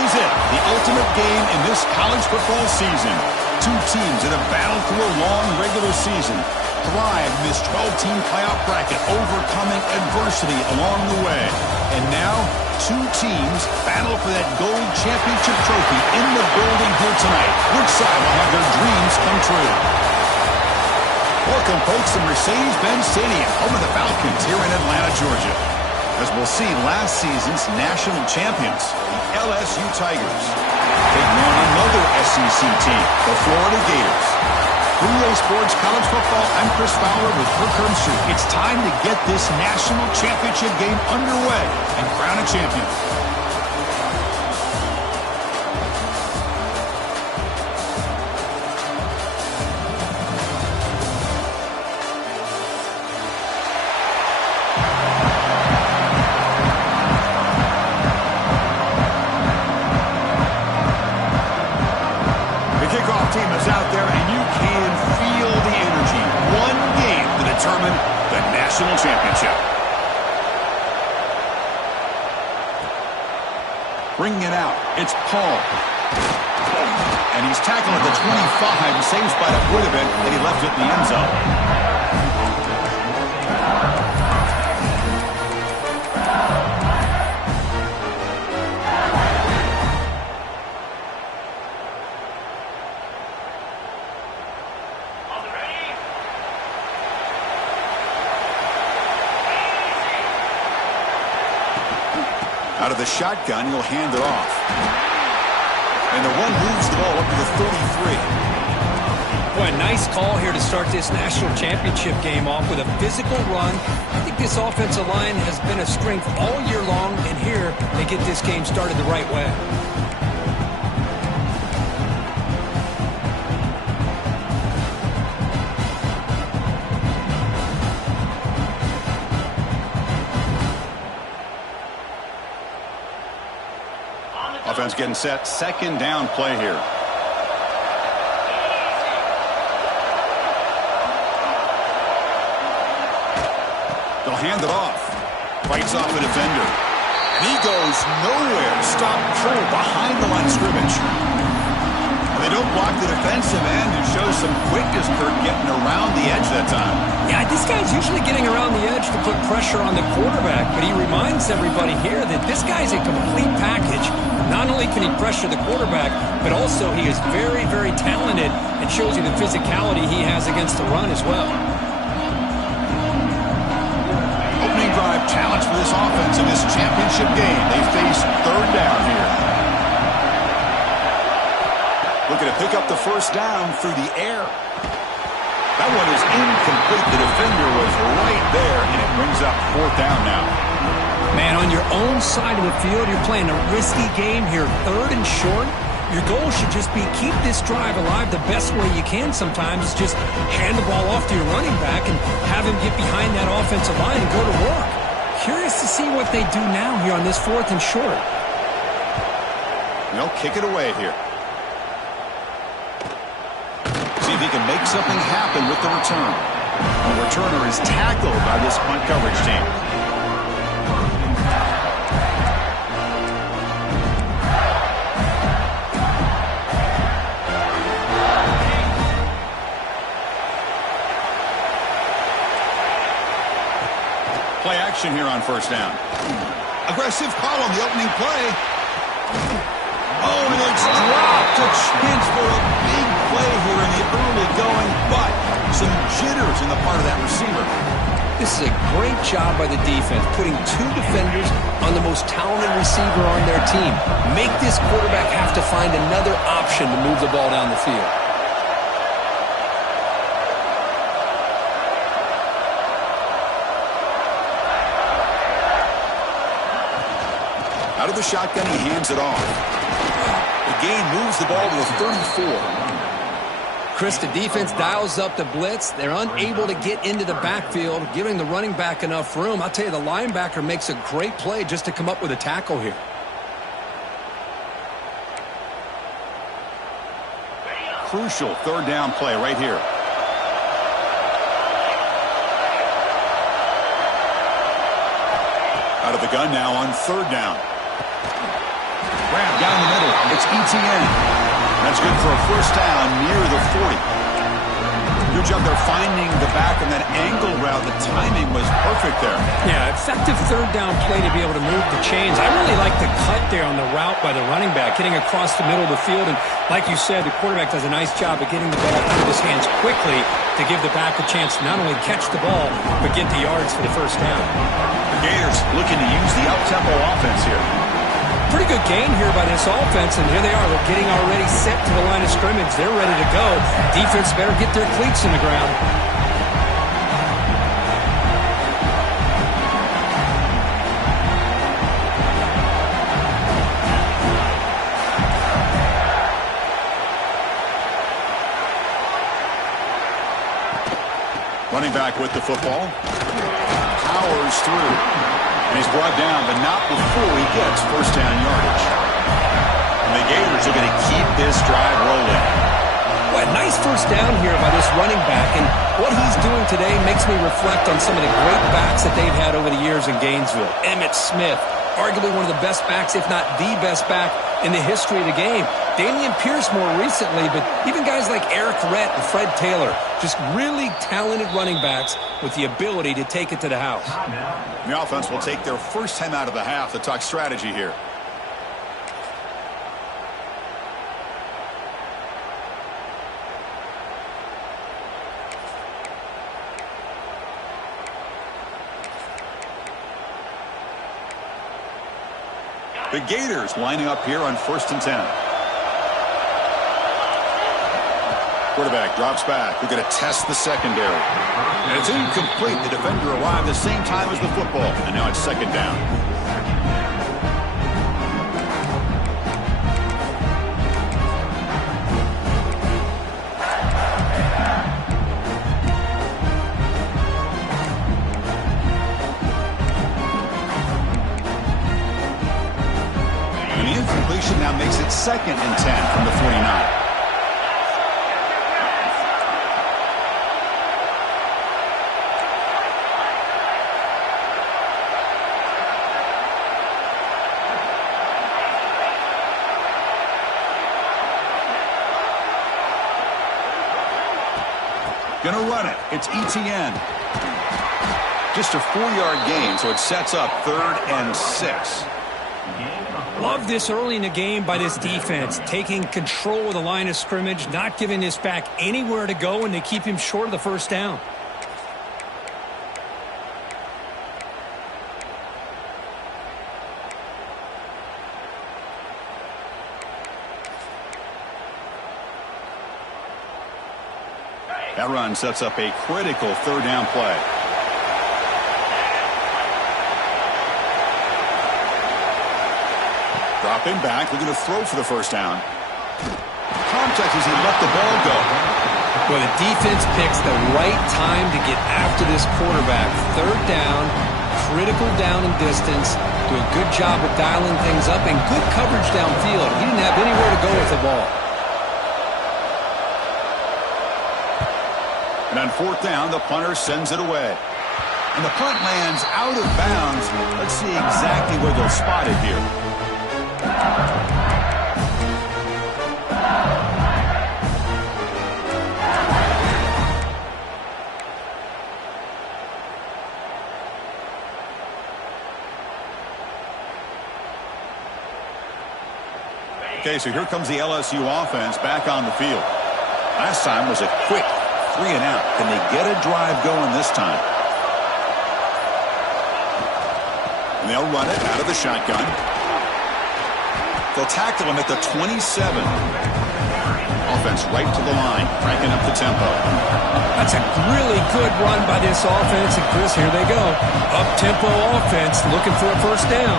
is it, the ultimate game in this college football season. Two teams that have battled through a long regular season, thrive in this 12-team playoff bracket, overcoming adversity along the way. And now, two teams battle for that gold championship trophy in the building here tonight. Which side will have their dreams come true? Welcome, folks, to Mercedes-Benz Stadium, home of the Falcons here in Atlanta, Georgia. As we'll see last season's national champions, the LSU Tigers, taking on another SEC team, the Florida Gators. 3A Sports College Football, I'm Chris Fowler with Kirk Herbstreit. It's time to get this national championship game underway and crown a champion. Team is out there, and you can feel the energy. One game to determine the national championship. Bringing it out, it's Paul. And he's tackled at the 25. Same spot it would have been, and he left it in the end zone. Out of the shotgun, he'll hand it off. And the run moves the ball up to the 33. Boy, a nice call here to start this national championship game off with a physical run. I think this offensive line has been a strength all year long, and here they get this game started the right way. Offense getting set. Second down play here. They'll hand it off. Fights off the defender. And he goes nowhere. Stop pull behind the line of scrimmage. And they don't block the defensive end and show some quickness, Kirk, getting around the edge that time. Yeah, this guy's usually getting around the edge to put pressure on the quarterback, but he reminds everybody here that this guy's a complete package. Not only can he pressure the quarterback, but also he is very, very talented and shows you the physicality he has against the run as well. Opening drive challenge for this offense in this championship game. They face third down here. Looking to pick up the first down through the air. That one is incomplete. The defender was right there, and it brings up fourth down now. Man, on your own side of the field, you're playing a risky game here, third and short. Your goal should just be keep this drive alive the best way you can sometimes. Is just hand the ball off to your running back and have him get behind that offensive line and go to work. Curious to see what they do now here on this fourth and short. They'll kick it away here. See if he can make something happen with the return. The returner is tackled by this punt coverage team. Play action here on first down. Aggressive call on the opening play. Oh, and it's dropped. A chance for a big play here in the early going, but some jitters on the part of that receiver. This is a great job by the defense, putting two defenders on the most talented receiver on their team. Make this quarterback have to find another option to move the ball down the field. Out of the shotgun, he hands it off. The gain moves the ball to the 34. Chris, the defense dials up the blitz. They're unable to get into the backfield, giving the running back enough room. I'll tell you, the linebacker makes a great play just to come up with a tackle here. Crucial third down play right here. Out of the gun now on third down. Graham Down the middle, it's ETN. That's good for a first down near the 40. Good job there finding the back on that angle route. The timing was perfect there. Yeah, effective third down play to be able to move the chains. I really like the cut there on the route by the running back, getting across the middle of the field. And like you said, the quarterback does a nice job of getting the ball out of his hands quickly to give the back a chance to not only catch the ball, but get the yards for the first down. The Gators looking to use the up-tempo offense here. Pretty good gain here by this offense, and here they are. They're getting already set to the line of scrimmage. They're ready to go. Defense better get their cleats in the ground. Running back with the football. Powers through. And he's brought down, but not before he gets first down yardage. And the Gators are going to keep this drive rolling. Well, nice first down here by this running back. And what he's doing today makes me reflect on some of the great backs that they've had over the years in Gainesville. Emmitt Smith, arguably one of the best backs, if not the best back in the history of the game. Damian Pierce more recently, but even guys like Eric Rhett and Fred Taylor, just really talented running backs with the ability to take it to the house. The offense will take their first time out of the half to talk strategy here. The Gators lining up here on 1st and 10. Quarterback drops back. We're going to test the secondary. And it's incomplete. The defender arrived the same time as the football. And now it's second down. And the incompletion now makes it 2nd and 10 from the 49. Gonna run it. It's ETN. Just a 4-yard gain, so it sets up 3rd and 6. Love this early in the game by this defense, taking control of the line of scrimmage, not giving this back anywhere to go, and they keep him short of the first down. That run sets up a critical 3rd down play. Dropping back, looking to throw for the first down. Contact as he let the ball go. Well, the defense picks the right time to get after this quarterback. 3rd down, critical down and distance. Do a good job of dialing things up and good coverage downfield. He didn't have anywhere to go with the ball. And on 4th down, the punter sends it away. And the punt lands out of bounds. Let's see exactly where they'll spot it here. Okay, so here comes the LSU offense back on the field. Last time was a quick 3 and out. Can they get a drive going this time? And they'll run it out of the shotgun. They'll tackle him at the 27. Offense right to the line, cranking up the tempo. That's a really good run by this offense. And Chris, here they go. Up-tempo offense looking for a first down.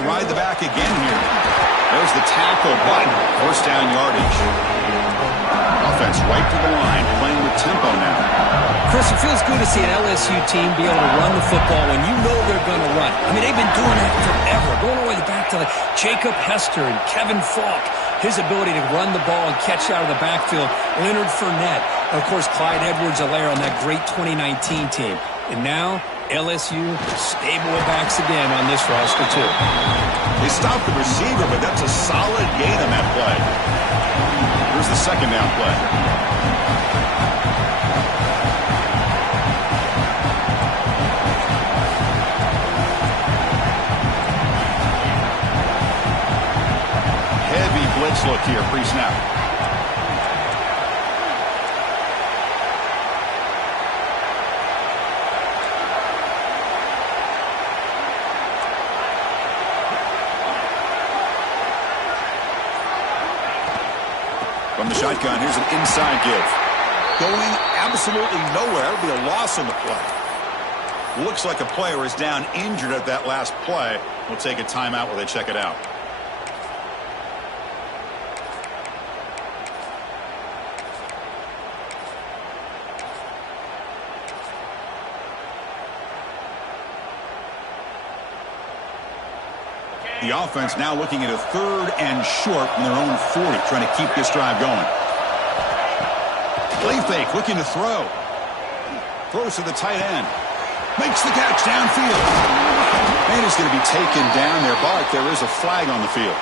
Ride the back again here. There's the tackle, but first down yardage. offense right to the line, playing with tempo now. Chris, it feels good to see an LSU team be able to run the football when you know they're going to run. I mean, they've been doing that forever, going all the way back to like Jacob Hester and Kevin Falk. His ability to run the ball and catch out of the backfield. Leonard Fournette. And of course, Clyde Edwards-Helaire on that great 2019 team. And now, LSU stable with backs again on this roster, too. They stopped the receiver, but that's a solid gain on that play. Here's the second down play. Heavy blitz look here, pre-snap. From the shotgun, here's an inside give. Going absolutely nowhere. It'll be a loss on the play. Looks like a player is down injured at that last play. We'll take a timeout while they check it out. The offense now looking at a 3rd and short from their own 40, trying to keep this drive going. Play fake, looking to throw. Throws to the tight end. Makes the catch downfield. And he's going to be taken down there, but there is a flag on the field.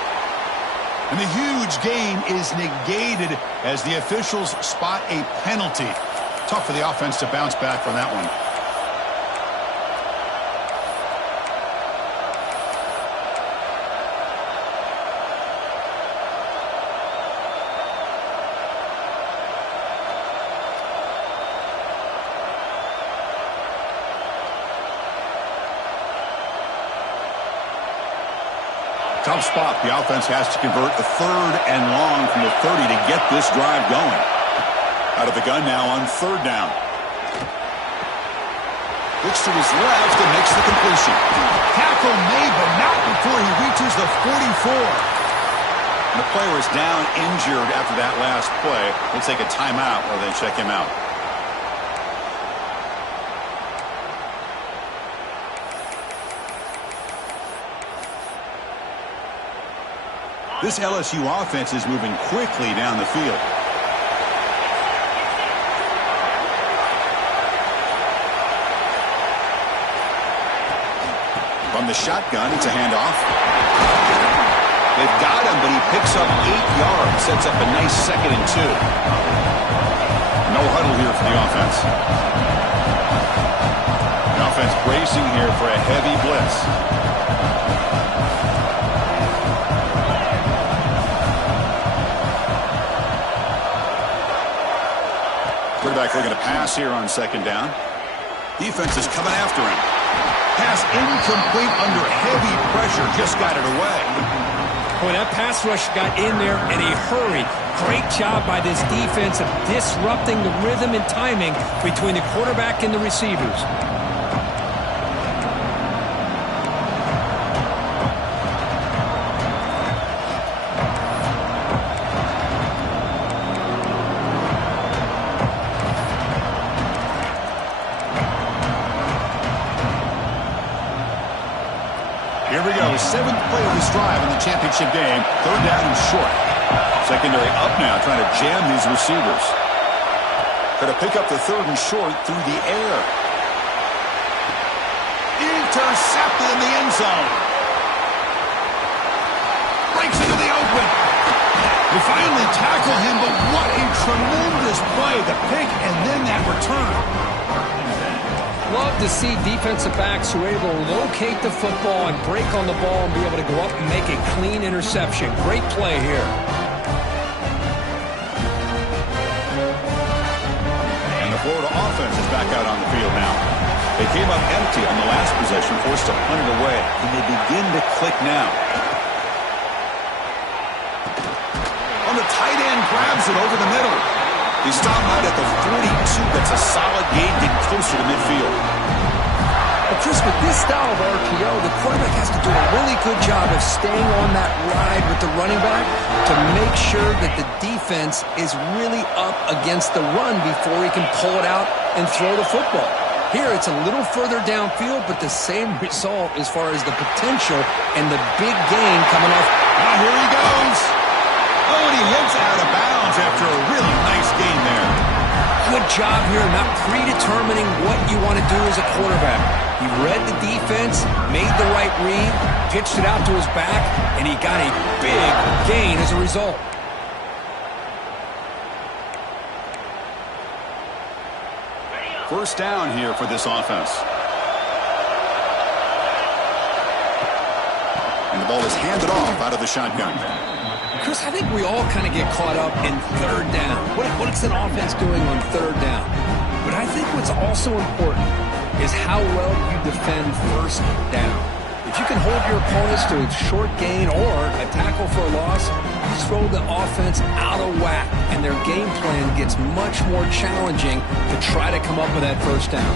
And the huge gain is negated as the officials spot a penalty. Tough for the offense to bounce back from that one. Tough spot. The offense has to convert a 3rd and long from the 30 to get this drive going. Out of the gun now on 3rd down. Looks to his left and makes the completion. Tackle made, but not before he reaches the 44. And the player is down injured after that last play. We'll take a timeout while they check him out. This LSU offense is moving quickly down the field. From the shotgun, it's a handoff. They've got him, but he picks up 8 yards, sets up a nice 2nd and 2. No huddle here for the offense. The offense bracing here for a heavy blitz. Quarterback looking to pass here on 2nd down. Defense is coming after him. Pass incomplete under heavy pressure. Just got it away. Boy, that pass rush got in there in a hurry. Great job by this defense of disrupting the rhythm and timing between the quarterback and the receivers. Here we go, 7th play of this drive in the championship game. 3rd down and short. Secondary up now, trying to jam these receivers. Going to pick up the 3rd and short through the air. Intercepted in the end zone. Breaks into the open. They finally tackle him, but what a tremendous play. The pick and then that return. Love to see defensive backs who are able to locate the football and break on the ball and be able to go up and make a clean interception. Great play here. And the Florida offense is back out on the field now. They came up empty on the last possession, forced to punt it away. And they begin to click now. On the tight end, grabs it over the middle. He stopped out at the 42. That's a solid gain, getting closer to midfield. Well, Chris, with this style of RPO, the quarterback has to do a really good job of staying on that ride with the running back to make sure that the defense is really up against the run before he can pull it out and throw the football. Here, it's a little further downfield, but the same result as far as the potential and the big gain coming off. Now here he goes. Oh, and he hits out of bounds after a really nice gain there. Good job here not predetermining what you want to do as a quarterback. He read the defense, made the right read, pitched it out to his back, and he got a big gain as a result. First down here for this offense. And the ball is handed off out of the shotgun. Chris, I think we all kind of get caught up in third down. What's an offense doing on third down? But I think what's also important is how well you defend first down. If you can hold your opponents to a short gain or a tackle for a loss, you throw the offense out of whack, and their game plan gets much more challenging to try to come up with that first down.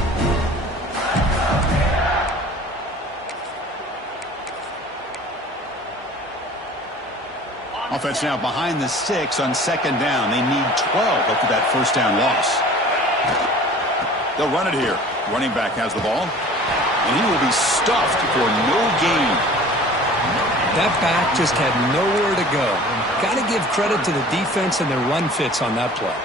Offense now behind the 6 on second down. They need 12 after that first down loss. They'll run it here. Running back has the ball. And he will be stuffed for no gain. That back just had nowhere to go. Got to give credit to the defense and their run fits on that play.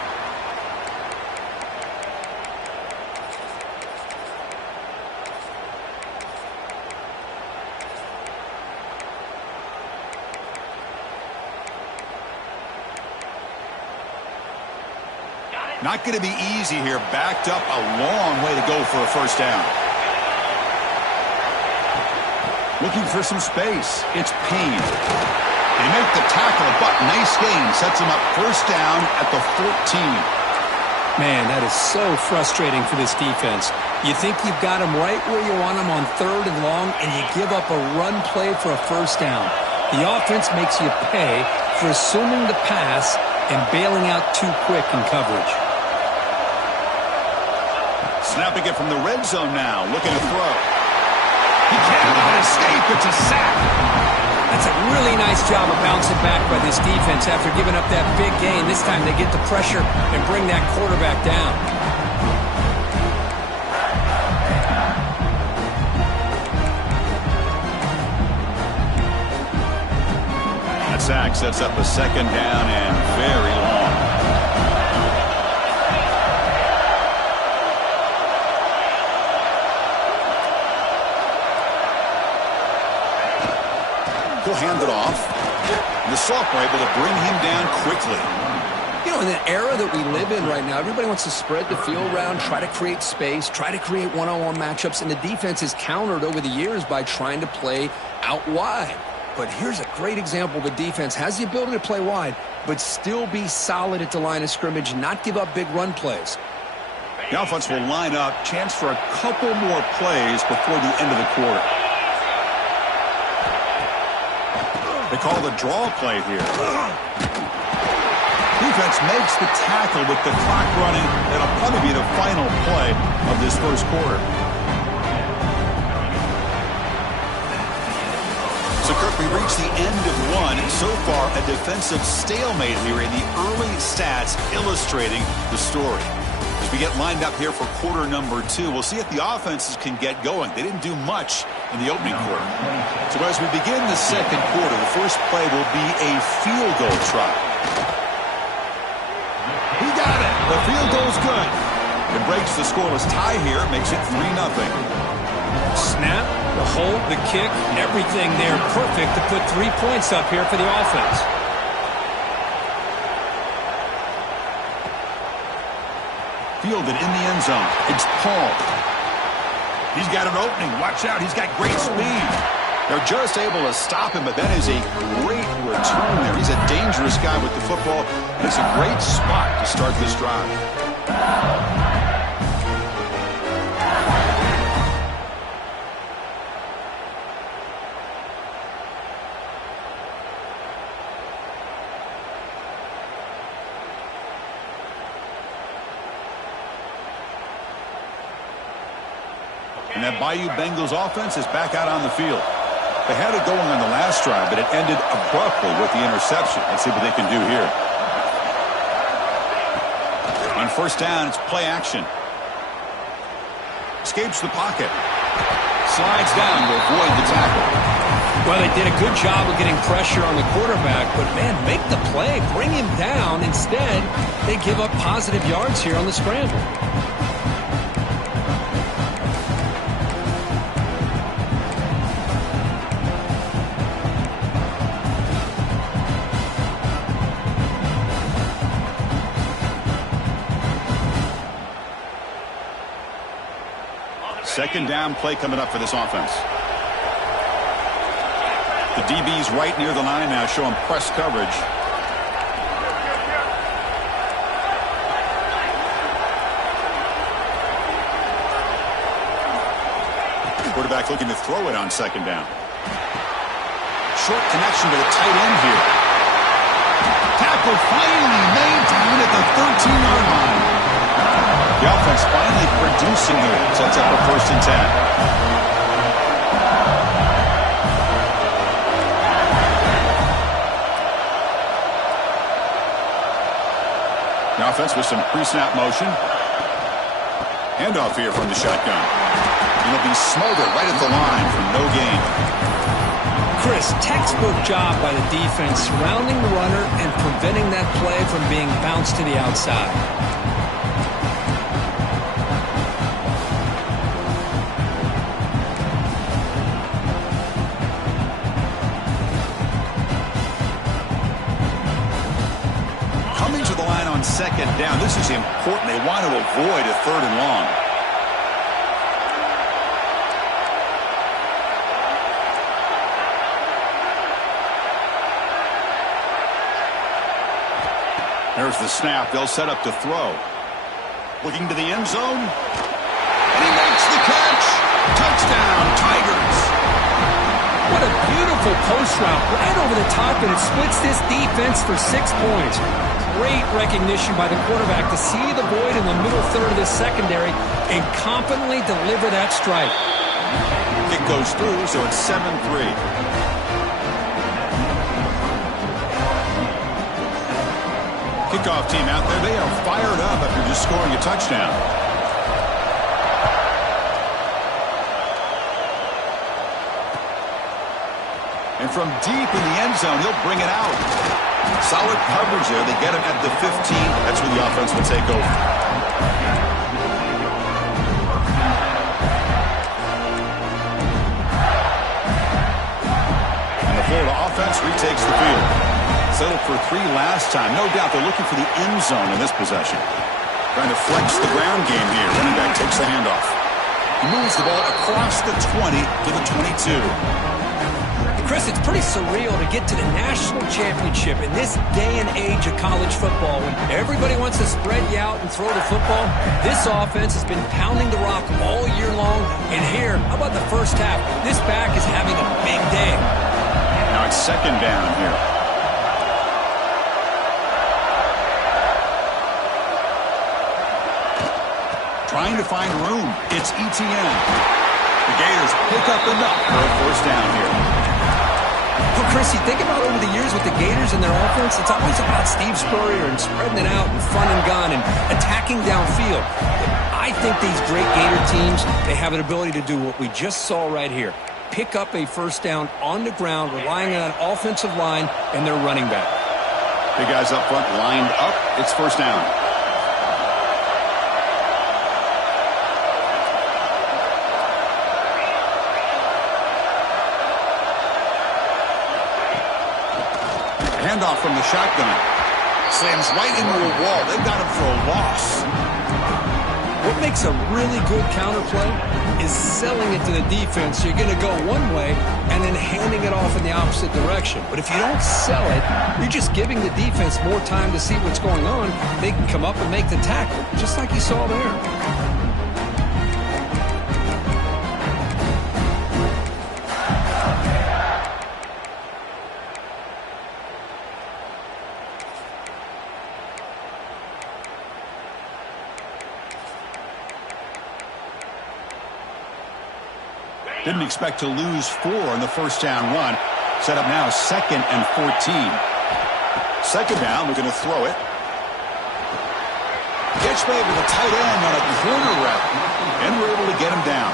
Not going to be easy here. Backed up a long way to go for a first down. Looking for some space. It's Payne. They make the tackle, but nice gain. Sets him up first down at the 14. Man, that is so frustrating for this defense. You think you've got him right where you want him on third and long, and you give up a run play for a first down. The offense makes you pay for assuming the pass and bailing out too quick in coverage. Snapping it from the red zone now. Looking to throw. He cannot escape. It's a sack. That's a really nice job of bouncing back by this defense after giving up that big gain. This time they get the pressure and bring that quarterback down. That sack sets up a second down and very long. He'll hand it off. And the sophomore able to bring him down quickly. You know, in the era that we live in right now, everybody wants to spread the field around, try to create space, try to create one-on-one matchups, and the defense is countered over the years by trying to play out wide. But here's a great example. The defense has the ability to play wide, but still be solid at the line of scrimmage, not give up big run plays. The offense will line up. Chance for a couple more plays before the end of the quarter. They call the draw play here. Defense makes the tackle with the clock running. That'll probably be the final play of this first quarter. So, Kirk, we reached the end of one. So far, a defensive stalemate here in the early stats illustrating the story. As we get lined up here for quarter number 2, we'll see if the offenses can get going. They didn't do much in the opening quarter. So as we begin the second quarter, the first play will be a field goal try. He got it. The field goal's good. It breaks the scoreless tie here, makes it 3-0. Snap, the hold, the kick, everything there perfect to put 3 points up here for the offense. Fielded in the end zone. It's Paul. He's got an opening. Watch out. He's got great speed. They're just able to stop him, but that is a great return there. He's a dangerous guy with the football. It's a great spot to start this drive. And that Bayou Bengals offense is back out on the field. They had it going on the last drive, but it ended abruptly with the interception. Let's see what they can do here. On first down, it's play action. Escapes the pocket. Slides down to avoid the tackle. Well, they did a good job of getting pressure on the quarterback, but, man, make the play. Bring him down. Instead, they give up positive yards here on the scramble. Second down play coming up for this offense. The DB's right near the line now, showing press coverage. Quarterback looking to throw it on second down. Short connection to the tight end here. Tackle finally made down at the 13-yard line. The offense finally producing here. Sets up a 1st and 10. The offense with some pre-snap motion. Handoff here from the shotgun. It'll be smothered right at the line for no gain. Chris, textbook job by the defense surrounding the runner and preventing that play from being bounced to the outside. Second down. This is important. They want to avoid a 3rd and long. There's the snap. They'll set up to throw. Looking to the end zone. And he makes the catch. Touchdown, Tigers. What a beautiful post route right over the top, and it splits this defense for 6 points. Great recognition by the quarterback to see the void in the middle third of this secondary and competently deliver that strike. Kick goes through, so it's 7-3. Kickoff team out there. They are fired up after just scoring a touchdown. And from deep in the end zone, he'll bring it out. Solid coverage there. They get him at the 15. That's where the offense will take over. And the Florida offense retakes the field. Settled for 3 last time. No doubt they're looking for the end zone in this possession. Trying to flex the ground game here. Running back takes the handoff. He moves the ball across the 20 to the 22. Chris, it's pretty surreal to get to the national championship in this day and age of college football when everybody wants to spread you out and throw the football. This offense has been pounding the rock all year long. And here, how about the first half? This back is having a big day. Now it's second down here. Trying to find room. It's ETN. The Gators pick up enough for a first down here. Well, Chris, you think about over the years with the Gators and their offense, it's always about Steve Spurrier and spreading it out and fun and gun and attacking downfield. But I think these great Gator teams, they have an ability to do what we just saw right here. Pick up a first down on the ground, relying on an offensive line and their running back. Big guys up front lined up. It's first down. Handoff from the shotgun. Slams right into a wall. They've got him for a loss. What makes a really good counterplay is selling it to the defense. So you're going to go one way and then handing it off in the opposite direction. But if you don't sell it, you're just giving the defense more time to see what's going on. They can come up and make the tackle, just like you saw there. Didn't expect to lose 4 in the first down run. Set up now 2nd and 14. Second down, we're going to throw it. Catch made with a tight end on a corner route. And we're able to get him down.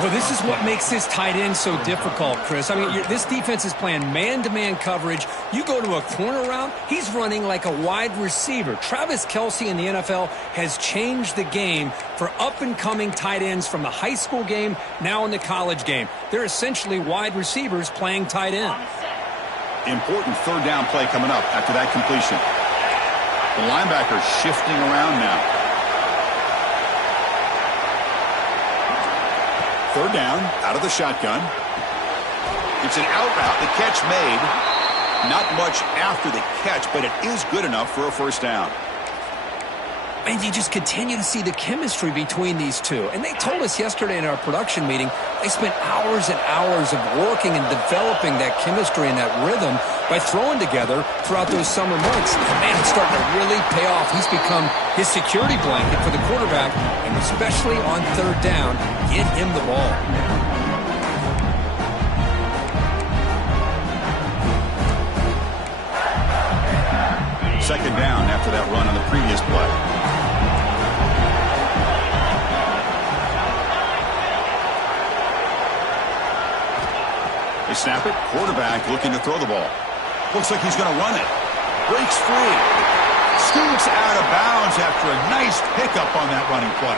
Well, this is what makes this tight end so difficult, Chris. I mean, this defense is playing man-to-man coverage. You go to a corner route, he's running like a wide receiver. Travis Kelce in the NFL has changed the game for up-and-coming tight ends from the high school game, now in the college game. They're essentially wide receivers playing tight end. Important third down play coming up after that completion. The linebacker shifting around now. Third down, out of the shotgun. It's an out route. The catch made. Not much after the catch, but it is good enough for a first down. And you just continue to see the chemistry between these two. And they told us yesterday in our production meeting, they spent hours and hours of working and developing that chemistry and that rhythm by throwing together throughout those summer months. And man, it's starting to really pay off. He's become his security blanket for the quarterback, and especially on third down, get him the ball. Second down after that run on the previous play. They snap it. Quarterback looking to throw the ball. Looks like he's going to run it. Breaks free. Scoots out of bounds after a nice pickup on that running play.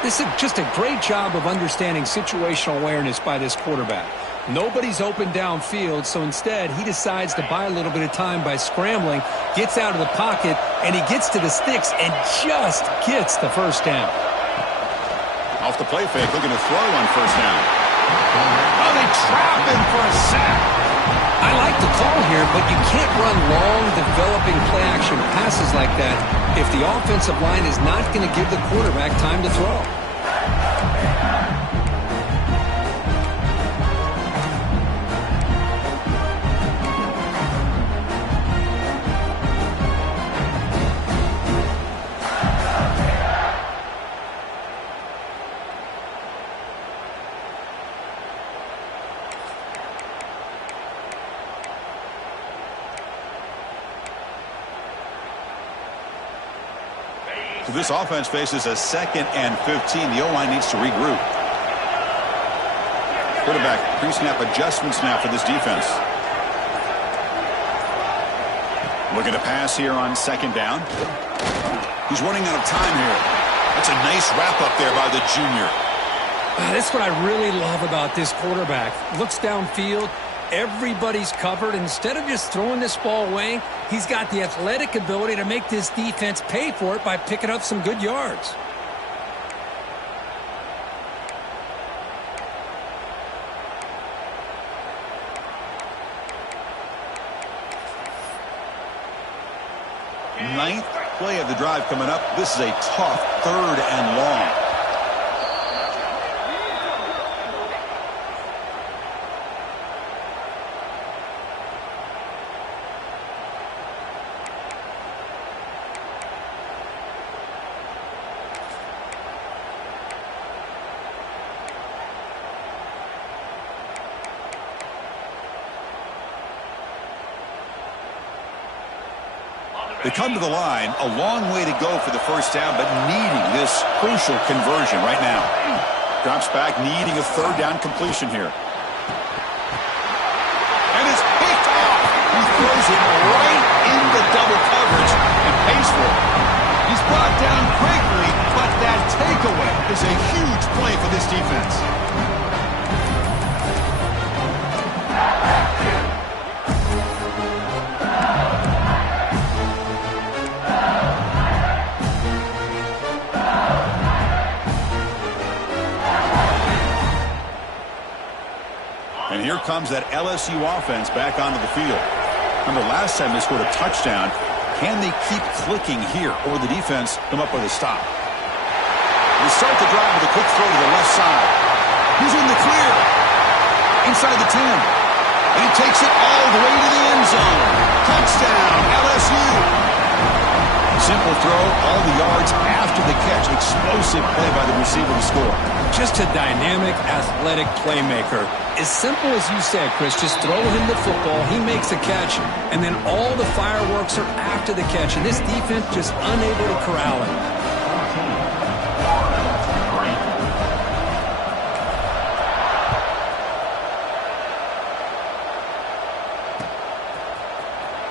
This is just a great job of understanding situational awareness by this quarterback. Nobody's open downfield, so instead he decides to buy a little bit of time by scrambling, gets out of the pocket, and he gets to the sticks and just gets the first down. Off the play fake, looking to throw on first down. Oh, they trap him for a sack. I like the call here, but you can't run long, developing play-action passes like that if the offensive line is not going to give the quarterback time to throw. So this offense faces a 2nd and 15. The O-line needs to regroup. Quarterback pre-snap adjustments now for this defense. Looking to pass here on second down. He's running out of time here. That's a nice wrap-up there by the junior. That's what I really love about this quarterback. Looks downfield. Everybody's covered. Instead of just throwing this ball away, he's got the athletic ability to make this defense pay for it by picking up some good yards. Ninth play of the drive coming up. This is a tough third and long. They come to the line, a long way to go for the first down, but needing this crucial conversion right now. Drops back, needing a third down completion here. And it's picked off. He throws it right into double coverage and pays for it. He's brought down quickly, but that takeaway is a huge play for this defense. And here comes that LSU offense back onto the field. Remember, last time they scored a touchdown. Can they keep clicking here, or the defense come up with a stop? They start the drive with a quick throw to the left side. He's in the clear. Inside the 10. And he takes it all the way to the end zone. Touchdown, LSU. Simple throw, all the yards after the catch. Explosive play by the receiver to score. Just a dynamic, athletic playmaker. As simple as you said, Chris, just throw him the football, he makes a catch, and then all the fireworks are after the catch, and this defense just unable to corral him.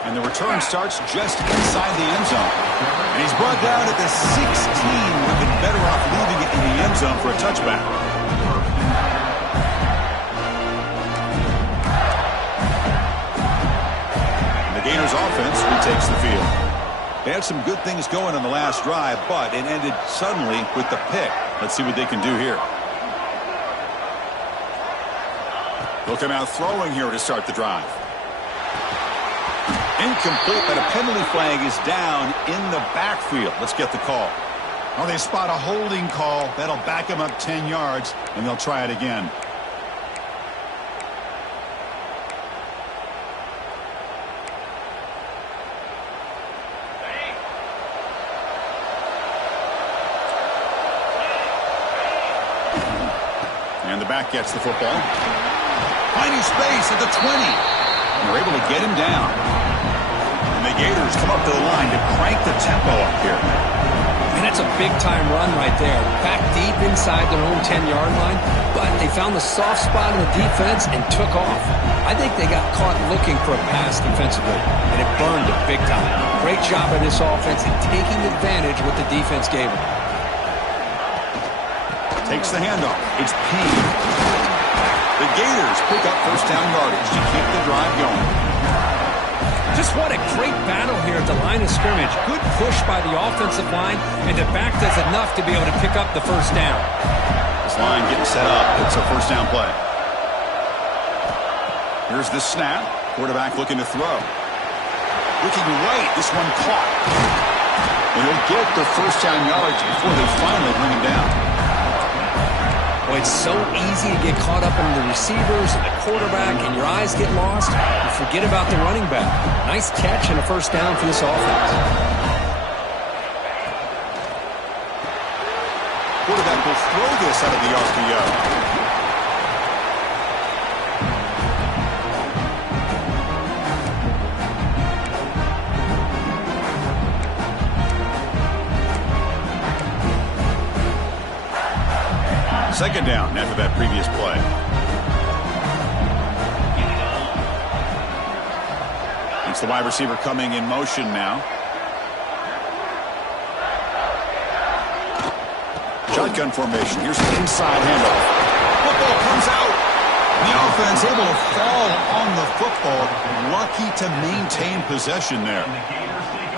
And the return starts just inside the end zone. And he's brought down at the 16. Would have been better off leaving it in the end zone for a touchback. And the Gators offense retakes the field. They had some good things going on the last drive, but it ended suddenly with the pick. Let's see what they can do here. They'll come out throwing here to start the drive. Incomplete, but a penalty flag is down in the backfield. Let's get the call. Oh, they spot a holding call. That'll back them up 10 yards, and they'll try it again. And the back gets the football. Finding space at the 20. And they're able to get him down. And the Gators come up to the line to crank the tempo up here. And that's a big-time run right there. Back deep inside their own 10-yard line, but they found the soft spot in the defense and took off. I think they got caught looking for a pass defensively, and it burned them big time. Great job by this offense in taking advantage of what the defense gave them. Takes the handoff. It's Payne. The Gators pick up first down yardage to keep the drive going. Just what a great battle here at the line of scrimmage. Good push by the offensive line, and the back does enough to be able to pick up the first down. This line getting set up. It's a first down play. Here's the snap. Quarterback looking to throw. Looking right. This one caught. And they'll get the first down yards before they finally bring him down. Well, it's so easy to get caught up in the receivers and the quarterback, and your eyes get lost. You forget about the running back. Nice catch and a first down for this offense. Quarterback will throw this out of the RPO. Second down after that previous play. It's the wide receiver coming in motion now. Shotgun formation. Here's an inside handoff. Football comes out. The offense able to fall on the football. Lucky to maintain possession there.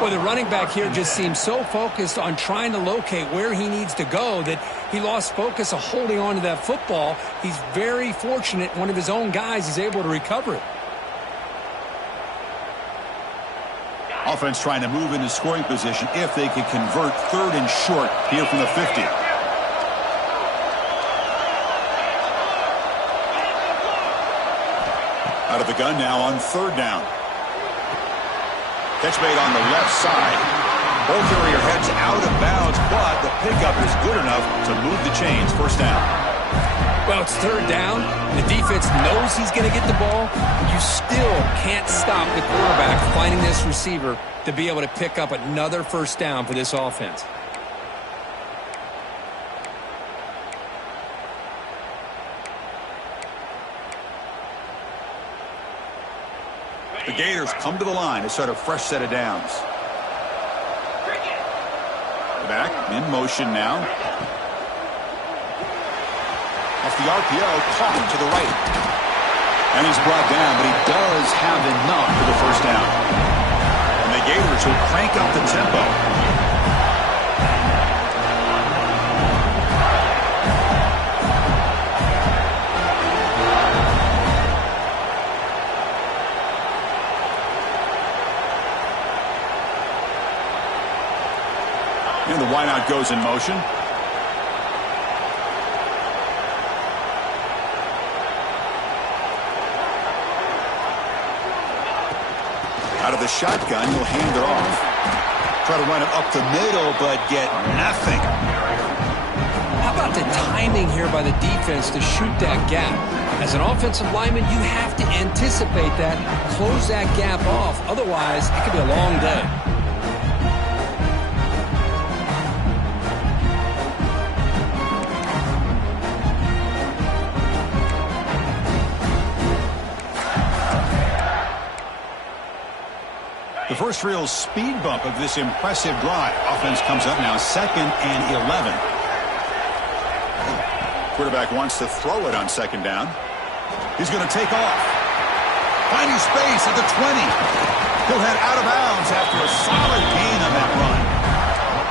Well, the running back here just seems so focused on trying to locate where he needs to go that he lost focus of holding on to that football. He's very fortunate one of his own guys is able to recover it. Offense trying to move into scoring position if they can convert third and short here from the 50. Out of the gun now on third down. Catch made on the left side. Ball carrier heads out of bounds, but the pickup is good enough to move the chains. First down. Well, it's third down. The defense knows he's going to get the ball. You still can't stop the quarterback finding this receiver to be able to pick up another first down for this offense. The Gators come to the line to start a fresh set of downs. Back in motion now. Off the RPO, caught to the right. And he's brought down, but he does have enough for the first down. And the Gators will crank up the tempo. And the wideout goes in motion. Out of the shotgun, he'll hand it off. Try to run it up the middle, but get nothing. How about the timing here by the defense to shoot that gap? As an offensive lineman, you have to anticipate that, close that gap off. Otherwise, it could be a long day. The first real speed bump of this impressive drive. Offense comes up now 2nd and 11. Quarterback wants to throw it on 2nd down. He's going to take off. Finding space at the 20. He'll head out of bounds after a solid gain on that run.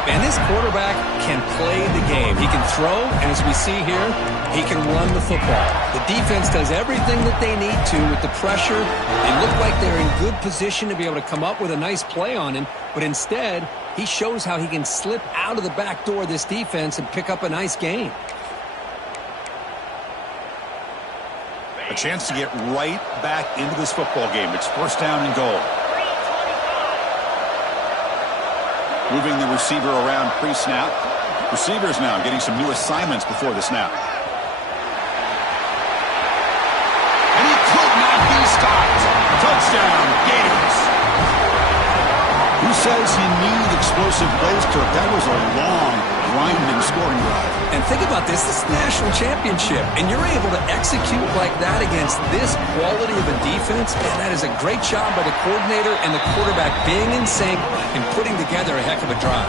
And this quarterback can play the game. He can throw, and as we see here, he can run the football. The defense does everything that they need to with the pressure. They look like they're in good position to be able to come up with a nice play on him, but instead, he shows how he can slip out of the back door of this defense and pick up a nice gain. A chance to get right back into this football game. It's 1st down and goal. Moving the receiver around pre-snap. Receivers now getting some new assignments before the snap. And he could not be stopped. Touchdown, Gators. Who says you need explosive plays, Kirk? That was a long, grinding scoring drive. And think about this. This is the national championship, and you're able to execute like that against this quality of a defense, and that is a great job by the coordinator and the quarterback being in sync and putting together a heck of a drive.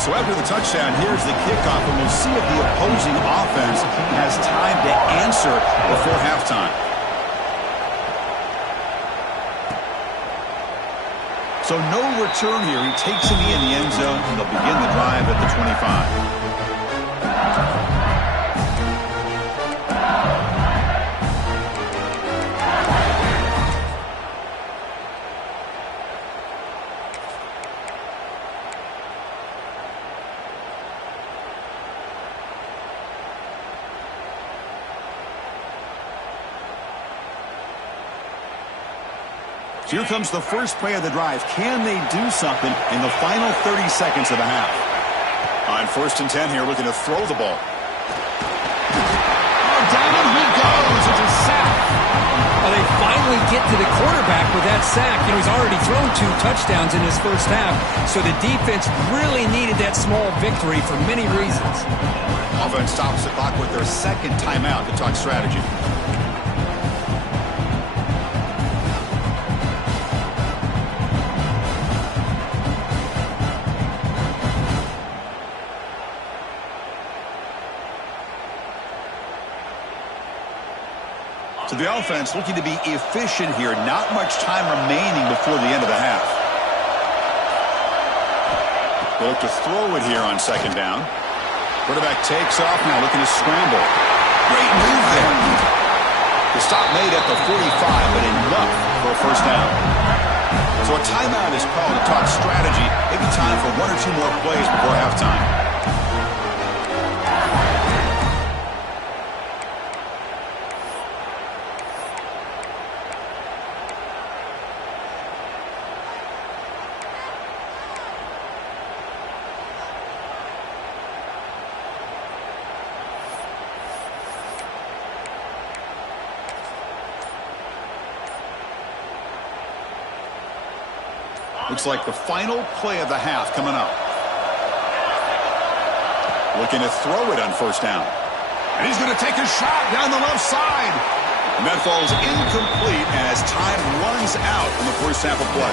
So after the touchdown, here's the kickoff, and we'll see if the opposing offense has time to answer before halftime. So no return here. He takes it in the end zone, and they'll begin the drive at the 25. Here comes the first play of the drive. Can they do something in the final 30 seconds of the half? On 1st and 10 here, looking to throw the ball. Oh, down he goes. It's a sack. Well, they finally get to the quarterback with that sack. You know, he's already thrown 2 touchdowns in his first half, so the defense really needed that small victory for many reasons. Offense stops the clock with their 2nd timeout to talk strategy. So the offense looking to be efficient here. Not much time remaining before the end of the half. They look to throw it here on 2nd down. Quarterback takes off now, looking to scramble. Great move there. The stop made at the 45, but enough for a 1st down. So a timeout is called to talk strategy. Maybe time for 1 or 2 more plays before halftime. Looks like the final play of the half coming up. Looking to throw it on 1st down. And he's going to take a shot down the left side. And that falls incomplete as time runs out in the first half of play.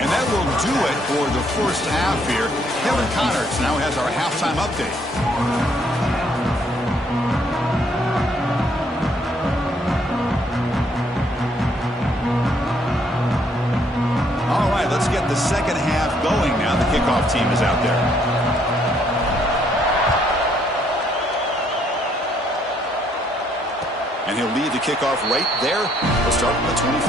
And that will do it for the first half here. Kevin Connors now has our halftime update. Let's get the 2nd half going now. The kickoff team is out there. And he'll lead the kickoff right there. We'll start with the 25.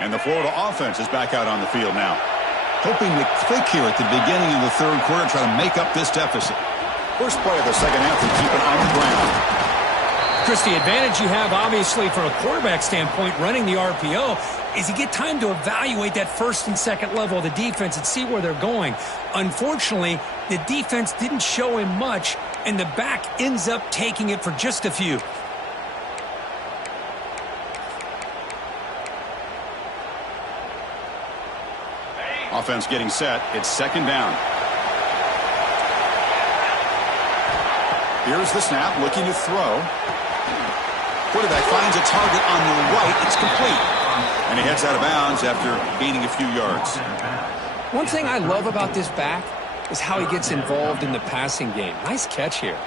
And the Florida offense is back out on the field now. Hoping to click here at the beginning of the third quarter, try to make up this deficit. First play of the second half to keep it on the ground. Chris, the advantage you have, obviously, from a quarterback standpoint, running the RPO, is you get time to evaluate that first and second level of the defense and see where they're going. Unfortunately, the defense didn't show him much, and the back ends up taking it for just a few. Offense getting set. It's second down. Here's the snap, looking to throw. Quarterback finds a target on the right. It's complete. And he heads out of bounds after gaining a few yards. One thing I love about this back is how he gets involved in the passing game. Nice catch here.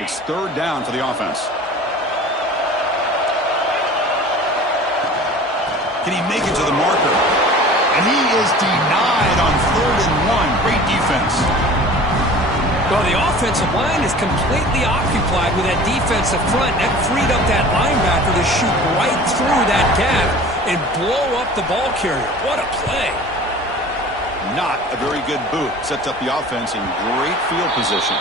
It's third down for the offense. Can he make it to the marker? And he is denied on 3rd and 1. Great defense. Well, the offensive line is completely occupied with that defensive front. That freed up that linebacker to shoot right through that gap and blow up the ball carrier. What a play. Not a very good boot. Sets up the offense in great field position.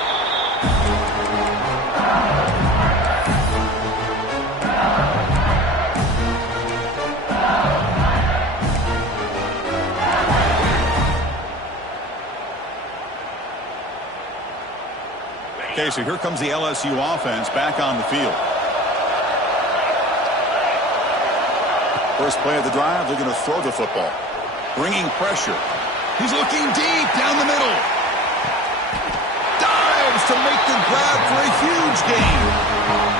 Okay, so here comes the LSU offense back on the field. First play of the drive, looking to throw the football. Bringing pressure. He's looking deep down the middle. Dives to make the grab for a huge gain.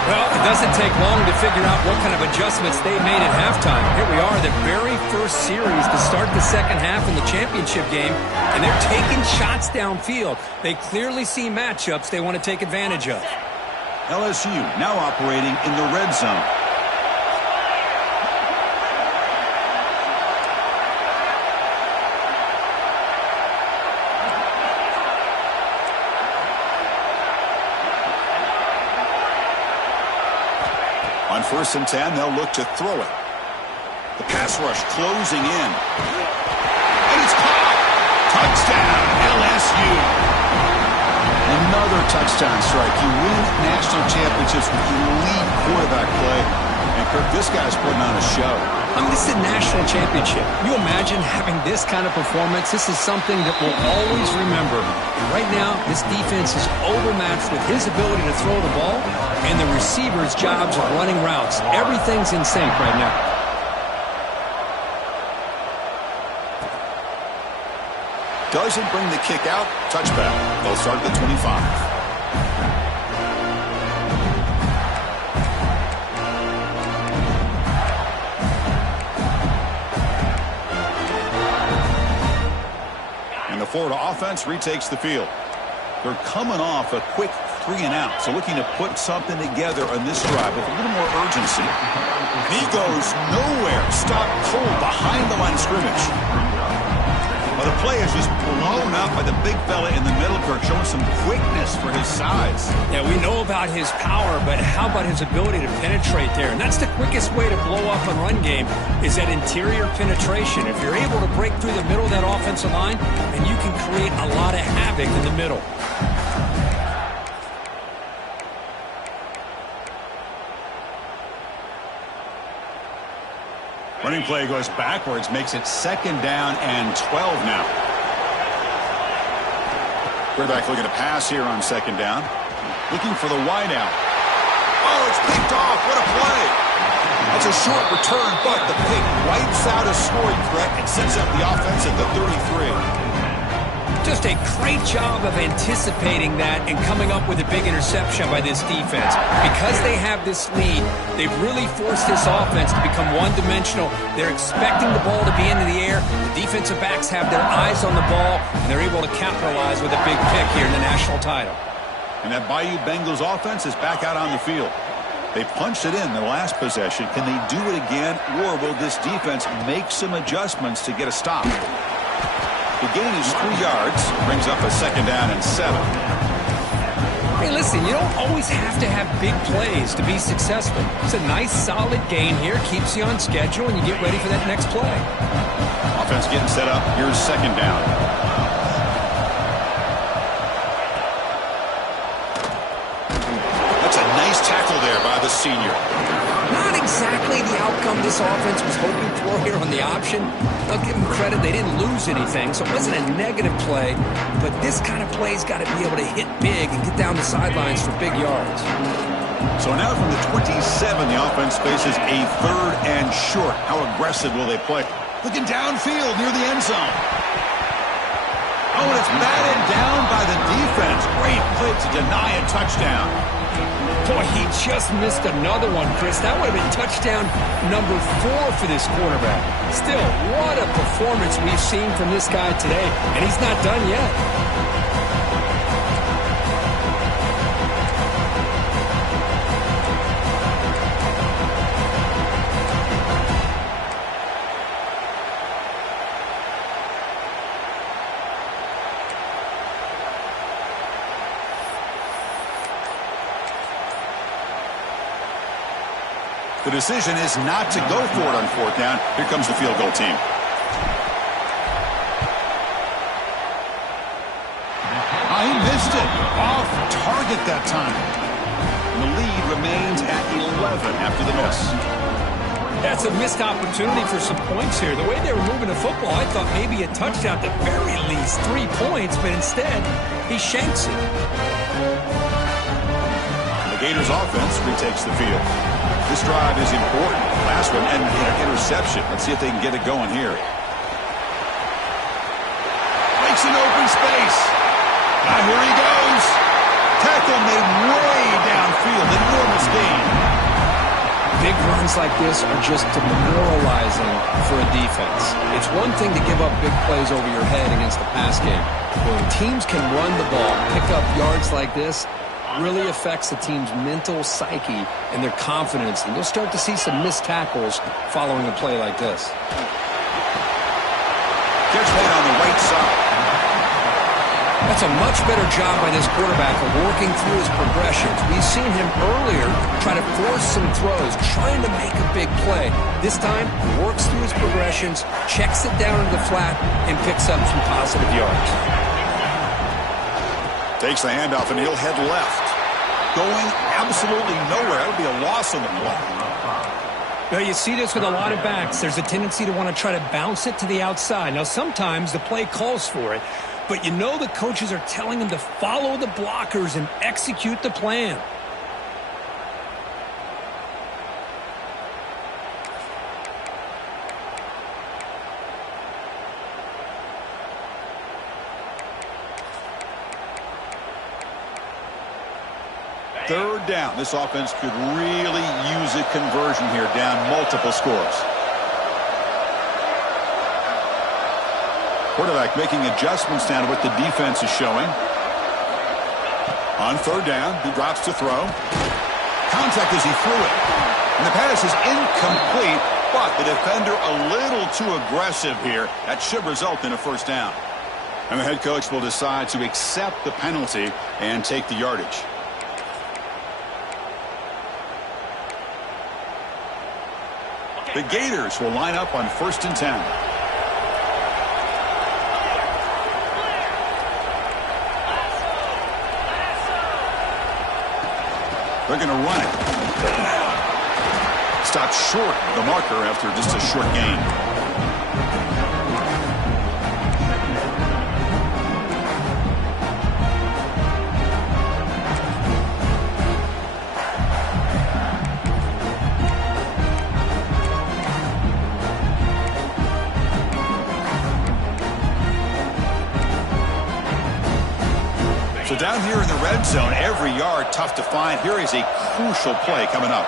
Well, it doesn't take long to figure out what kind of adjustments they made at halftime. Here we are, the very first series to start the second half in the championship game, and they're taking shots downfield. They clearly see matchups they want to take advantage of. LSU now operating in the red zone. On 1st and 10, they'll look to throw it. The pass rush closing in. And it's caught. Touchdown, LSU. Another touchdown strike. You win national championships with elite quarterback play. And Kirk, this guy's putting on a show. I mean, this is a national championship. You imagine having this kind of performance? This is something that we'll always remember. And right now, this defense is overmatched with his ability to throw the ball and the receivers' jobs of running routes. Everything's in sync right now. Doesn't bring the kick out. Touchback. They'll start at the 25. And the Florida offense retakes the field. They're coming off a quick 3-and-out, so looking to put something together on this drive with a little more urgency. And he goes nowhere. Stopped cold behind the line of scrimmage. Well, the play is just blown up by the big fella in the middle, Kirk, showing some quickness for his size. Yeah, we know about his power, but how about his ability to penetrate there? And that's the quickest way to blow up a run game is that interior penetration. If you're able to break through the middle of that offensive line, and you can create a lot of havoc in the middle. Running play goes backwards, makes it 2nd down and 12 now. Quarterback looking to pass here on 2nd down. Looking for the wideout. Oh, it's picked off. What a play. That's a short return, but the pick wipes out a scoring threat and sets up the offense at the 33. Just a great job of anticipating that and coming up with a big interception by this defense. Because they have this lead, they've really forced this offense to become one-dimensional. They're expecting the ball to be into the air. The defensive backs have their eyes on the ball, and they're able to capitalize with a big pick here in the national title. And that Bayou Bengals offense is back out on the field. They punched it in their last possession. Can they do it again, or will this defense make some adjustments to get a stop? The gain is 3 yards, brings up a 2nd down and 7. Hey, listen, you don't always have to have big plays to be successful. It's a nice, solid gain here. Keeps you on schedule, and you get ready for that next play. Offense getting set up. Here's second down. That's a nice tackle there by the senior. Not exactly the outcome this offense was hoping for here on the option. I'll give them credit. They didn't lose anything, so it wasn't a negative play. But this kind of play's got to be able to hit big and get down the sidelines for big yards. So now from the 27, the offense faces a 3rd and short. How aggressive will they play? Looking downfield near the end zone. Oh, and it's batted down by the defense. Great play to deny a touchdown. Boy, he just missed another one, Chris. That would have been touchdown number 4 for this quarterback. Still, what a performance we've seen from this guy today, and he's not done yet. The decision is not to go for it on 4th down. Here comes the field goal team. He missed it. Off target that time. And the lead remains at 11 after the miss. That's a missed opportunity for some points here. The way they were moving the football, I thought maybe a touchdown, at the very least 3 points, but instead, he shanks it. The Gators offense retakes the field. This drive is important. Last one, and an interception. Let's see if they can get it going here. Makes an open space. Now here he goes. Tackle made way downfield. Enormous gain. Big runs like this are just demoralizing for a defense. It's one thing to give up big plays over your head against the pass game. When teams can run the ball, pick up yards like this, really affects the team's mental psyche and their confidence. And you'll start to see some missed tackles following a play like this. Catch made on the right side. That's a much better job by this quarterback of working through his progressions. We've seen him earlier try to force some throws, trying to make a big play. This time, he works through his progressions, checks it down into the flat, and picks up some positive yards. Takes the handoff, and he'll head left. Going absolutely nowhere. That would be a loss on the play. Well, you see this with a lot of backs. There's a tendency to want to try to bounce it to the outside. Now, sometimes the play calls for it, but you know the coaches are telling them to follow the blockers and execute the plan. Third down. This offense could really use a conversion here, down multiple scores. Quarterback making adjustments down to what the defense is showing. On 3rd down, he drops to throw. Contact as he threw it. And the pass is incomplete, but the defender a little too aggressive here. That should result in a 1st down. And the head coach will decide to accept the penalty and take the yardage. The Gators will line up on 1st and 10. They're going to run it. Stopped short the marker after just a short gain. So down here in the red zone, every yard tough to find. Here is a crucial play coming up.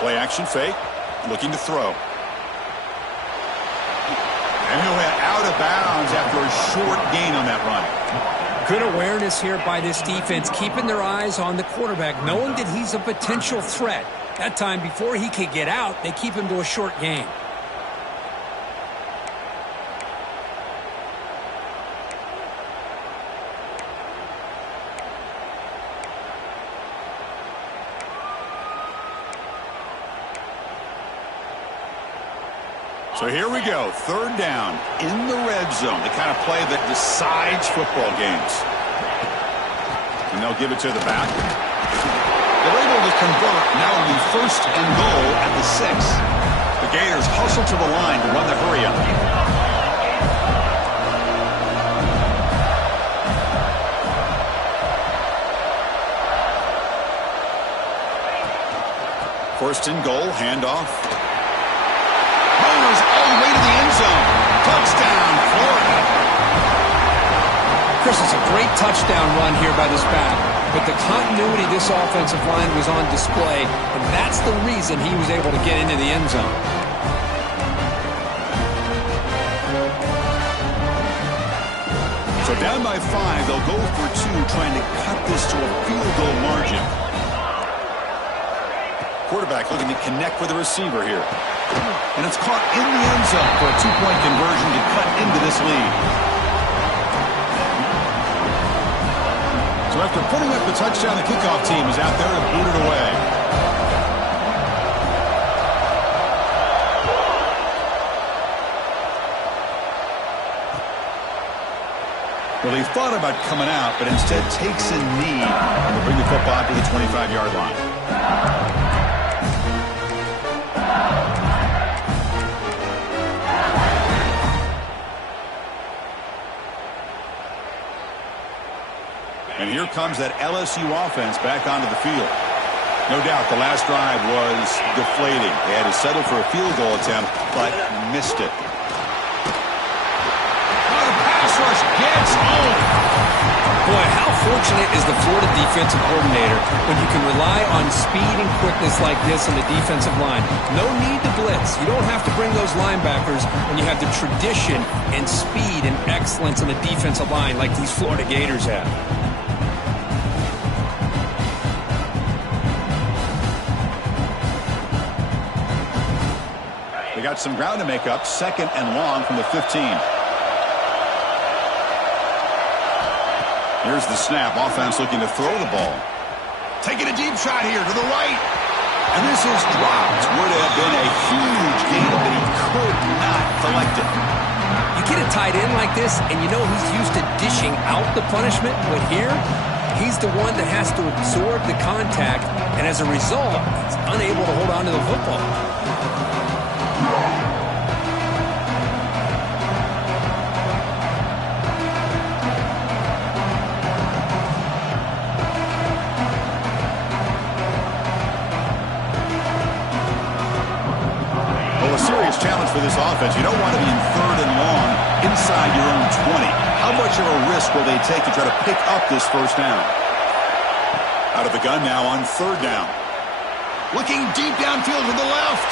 Play action fake, looking to throw. And he'll head out of bounds after a short gain on that run. Good awareness here by this defense, keeping their eyes on the quarterback, knowing that he's a potential threat. That time, before he could get out, they keep him to a short gain. So here we go, third down in the red zone, the kind of play that decides football games. And they'll give it to the back. They're able to convert. Now it'll be first and goal at the 6. The Gators hustle to the line to run the hurry up. First and goal, handoff. Motors all the way to the end zone. Touchdown, Florida. Chris, it's a great touchdown run here by this back. But the continuity of this offensive line was on display, and that's the reason he was able to get into the end zone. So down by 5, they'll go for 2, trying to cut this to a field goal margin. Quarterback looking to connect with the receiver here. And it's caught in the end zone for a 2-point conversion to cut into this lead. So after putting up the touchdown, the kickoff team is out there to boot it away. Well, he thought about coming out, but instead takes a knee to bring the football to the 25-yard line. And here comes that LSU offense back onto the field. No doubt the last drive was deflating. They had to settle for a field goal attempt, but missed it. Oh, the pass rush gets home. Boy, how fortunate is the Florida defensive coordinator when you can rely on speed and quickness like this in the defensive line. No need to blitz. You don't have to bring those linebackers when you have the tradition and speed and excellence in the defensive line like these Florida Gators have. They got some ground to make up, second and long from the 15. Here's the snap. Offense looking to throw the ball. Taking a deep shot here to the right. And this is dropped. Would have been a huge gain, but he could not collect it. You get a tight end like this, and you know he's used to dishing out the punishment, but here, he's the one that has to absorb the contact, and as a result, he's unable to hold on to the football. Serious challenge for this offense. You don't want to be in third and long inside your own 20. How much of a risk will they take to try to pick up this first down? Out of the gun now on third down. Looking deep downfield to the left.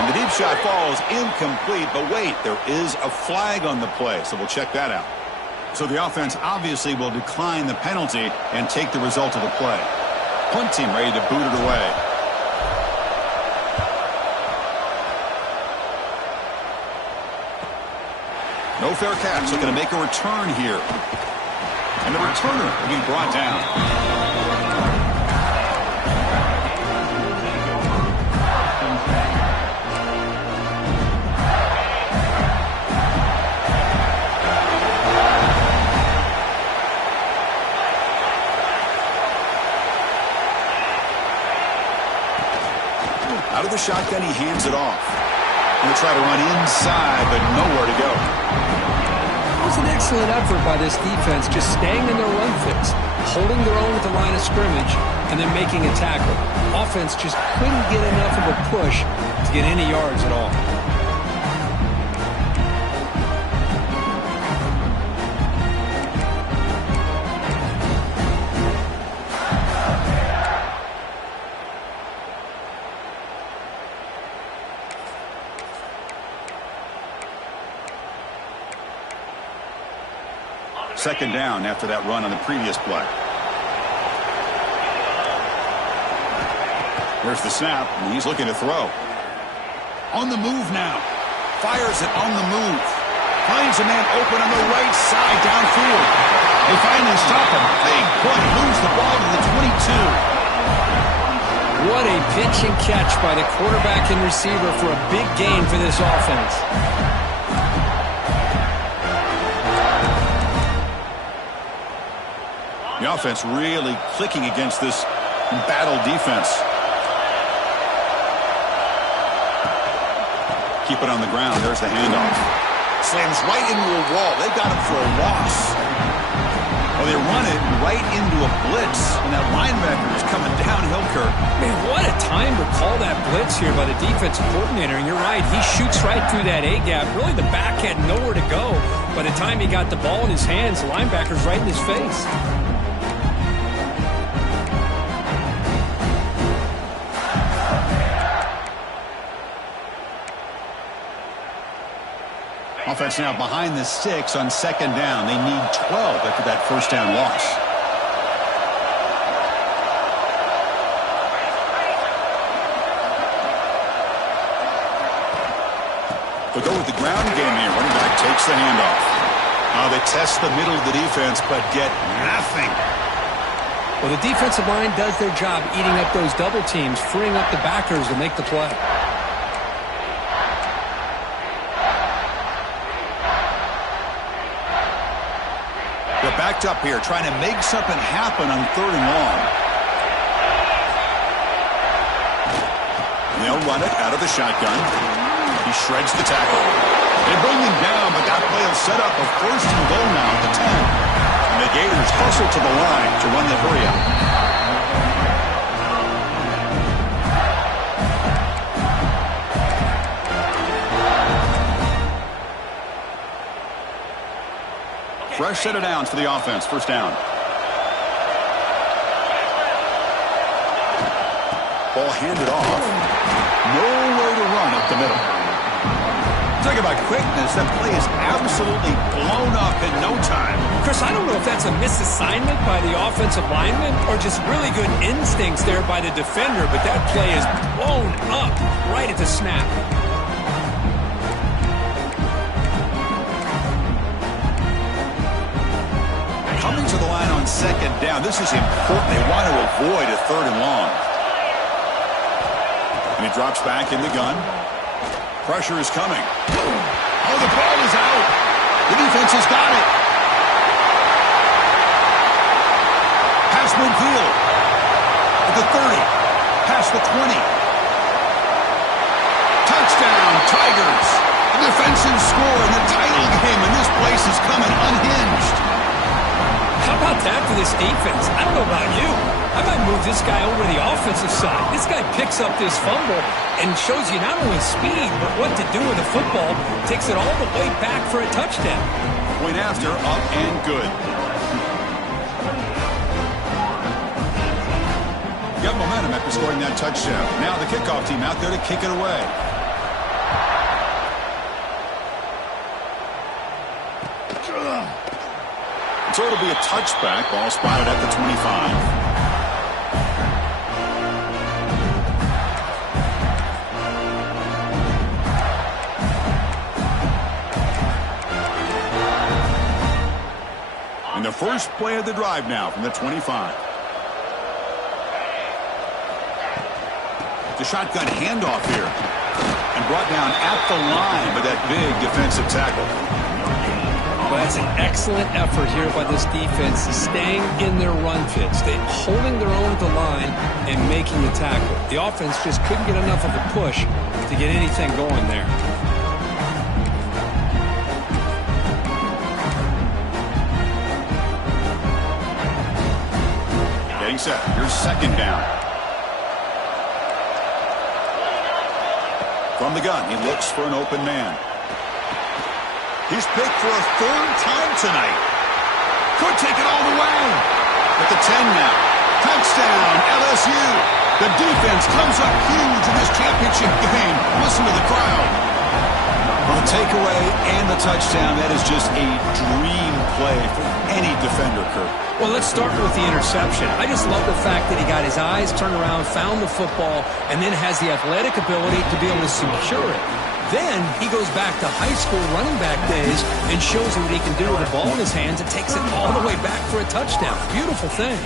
And the deep shot falls incomplete. But wait, there is a flag on the play, so we'll check that out. So the offense obviously will decline the penalty and take the result of the play. Punt team ready to boot it away. No fair catch, looking to make a return here. And the returner will be brought down. Out of the shotgun, he hands it off. Going to try to run inside, but nowhere to go. It was an excellent effort by this defense, just staying in their run fix, holding their own at the line of scrimmage, and then making a tackle. Offense just couldn't get enough of a push to get any yards at all. Second down after that run on the previous play. Here's the snap, and he's looking to throw. On the move now. Fires it on the move. Finds a man open on the right side downfield. They finally stop him. Big play. Moves the ball to the 22. What a pitch and catch by the quarterback and receiver for a big gain for this offense. The offense really clicking against this battle defense. Keep it on the ground. There's the handoff. Slams right into a wall. They got him for a loss. Well, they run it right into a blitz, and that linebacker is coming downhill, Kirk. Man, what a time to call that blitz here by the defensive coordinator. And you're right, he shoots right through that A-gap. Really, the back had nowhere to go. By the time he got the ball in his hands, the linebacker's right in his face. Offense now behind the 6 on second down. They need 12 after that first down loss. They'll go with the ground game here. Running back takes the handoff. They test the middle of the defense, but get nothing. Well, the defensive line does their job eating up those double teams, freeing up the backers to make the play. They're backed up here, trying to make something happen on third and long. They'll run it out of the shotgun. He shreds the tackle. They bring him down, but that play will set up a first and goal now at the 10. And the Gators hustle to the line to run the hurry up. Fresh set of downs for the offense. First down. Ball handed off. Nowhere to run up the middle. Talk about quickness. That play is absolutely blown up in no time. Chris, I don't know if that's a misassignment by the offensive lineman or just really good instincts there by the defender, but that play is blown up right at the snap. Coming to the line on second down. This is important. They want to avoid a third and long. And he drops back in the gun. Pressure is coming. Oh, the ball is out. The defense has got it. Past midfield. At the 30. Past the 20. Touchdown, Tigers. The defensive score in the title game, and this place is coming unhinged. How about that for this defense? I don't know about you. I might move this guy over to the offensive side. This guy picks up this fumble and shows you not only speed, but what to do with the football. Takes it all the way back for a touchdown. Point after, up and good. Got momentum after scoring that touchdown. Now the kickoff team out there to kick it away. So it'll be a touchback. Ball spotted at the 25. And the first play of the drive now from the 25. The shotgun handoff here. And brought down at the line by that big defensive tackle. Well, that's an excellent effort here by this defense, staying in their run fits. They're holding their own at the line and making the tackle. The offense just couldn't get enough of a push to get anything going there. Getting set. Here's second down. From the gun, he looks for an open man. He's picked for a third time tonight. Could take it all the way. At the 10 now. Touchdown, LSU. The defense comes up huge in this championship game. Listen to the crowd. Well, the takeaway and the touchdown, that is just a dream play for any defender, Kirk. Well, let's start with the interception. I just love the fact that he got his eyes turned around, found the football, and then has the athletic ability to be able to secure it. Then he goes back to high school running back days and shows what he can do with the ball in his hands and takes it all the way back for a touchdown. Beautiful thing.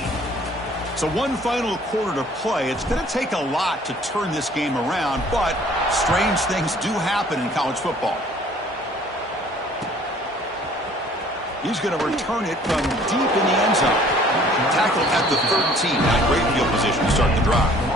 So one final quarter to play. It's going to take a lot to turn this game around, but strange things do happen in college football. He's going to return it from deep in the end zone. Tackled at the 13. Now great field position to start the drive.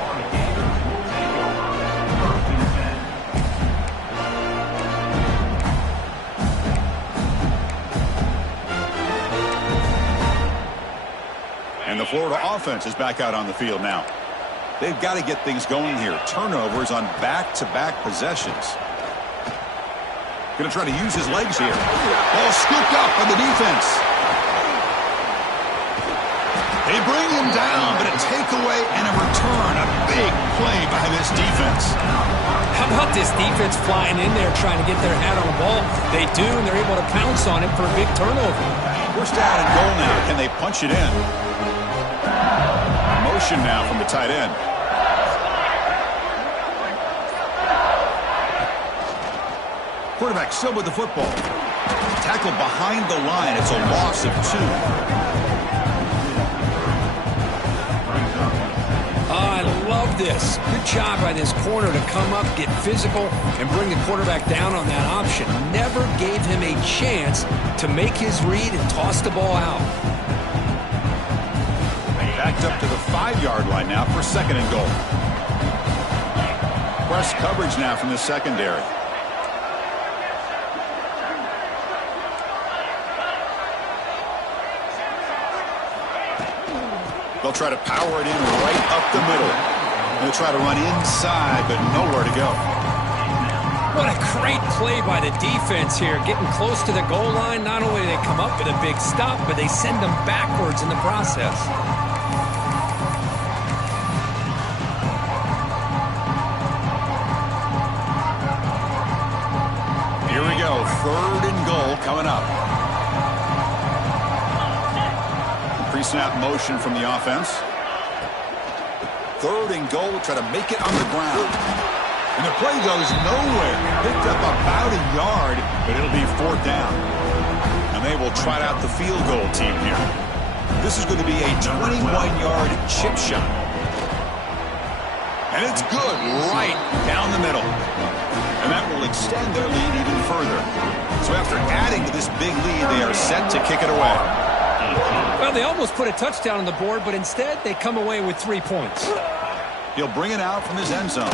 And the Florida offense is back out on the field now. They've got to get things going here. Turnovers on back-to-back possessions. Going to try to use his legs here. Ball scooped up by the defense. They bring him down, but a takeaway and a return. A big play by this defense. How about this defense flying in there trying to get their hat on the ball? They do, and they're able to pounce on it for a big turnover. First down and goal now. Can they punch it in? Motion now from the tight end. Quarterback still with the football. Tackle behind the line. It's a loss of 2. I love this. Good job by this corner to come up, get physical, and bring the quarterback down on that option. Never gave him a chance to make his read and toss the ball out. Backed up to the 5-yard line now for second and goal. Press coverage now from the secondary. They'll try to power it in right up the middle. They'll try to run inside, but nowhere to go. What a great play by the defense here. Getting close to the goal line, not only do they come up with a big stop, but they send them backwards in the process. Here we go. Third and goal coming up. Pre-snap motion from the offense. Third and goal. Try to make it on the ground. And the play goes nowhere. Picked up about a yard, but it'll be fourth down. And they will trot out the field goal team here. This is going to be a 21-yard chip shot. And it's good right down the middle. And that will extend their lead even further. So after adding to this big lead, they are set to kick it away. Well, they almost put a touchdown on the board, but instead they come away with 3 points. He'll bring it out from his end zone.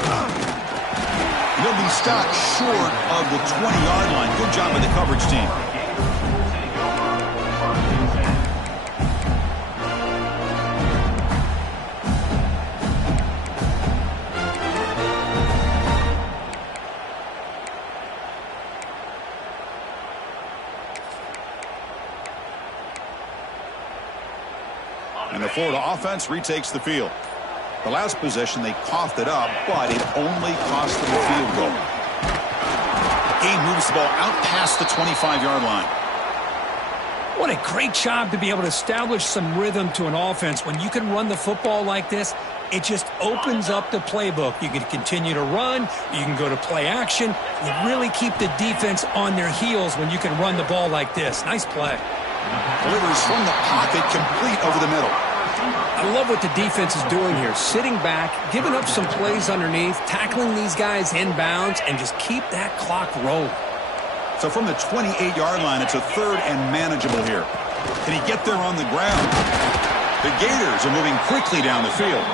He'll be stopped short of the 20-yard line. Good job by the coverage team. And the Florida offense retakes the field. The last possession, they coughed it up, but it only cost them a field goal. Game moves the ball out past the 25-yard line. What a great job to be able to establish some rhythm to an offense. When you can run the football like this, it just opens up the playbook. You can continue to run. You can go to play action. You really keep the defense on their heels when you can run the ball like this. Nice play. Delivers from the pocket, complete over the middle. I love what the defense is doing here. Sitting back, giving up some plays underneath, tackling these guys inbounds, and just keep that clock rolling. So from the 28-yard line, it's a third and manageable here. Can he get there on the ground? The Gators are moving quickly down the field.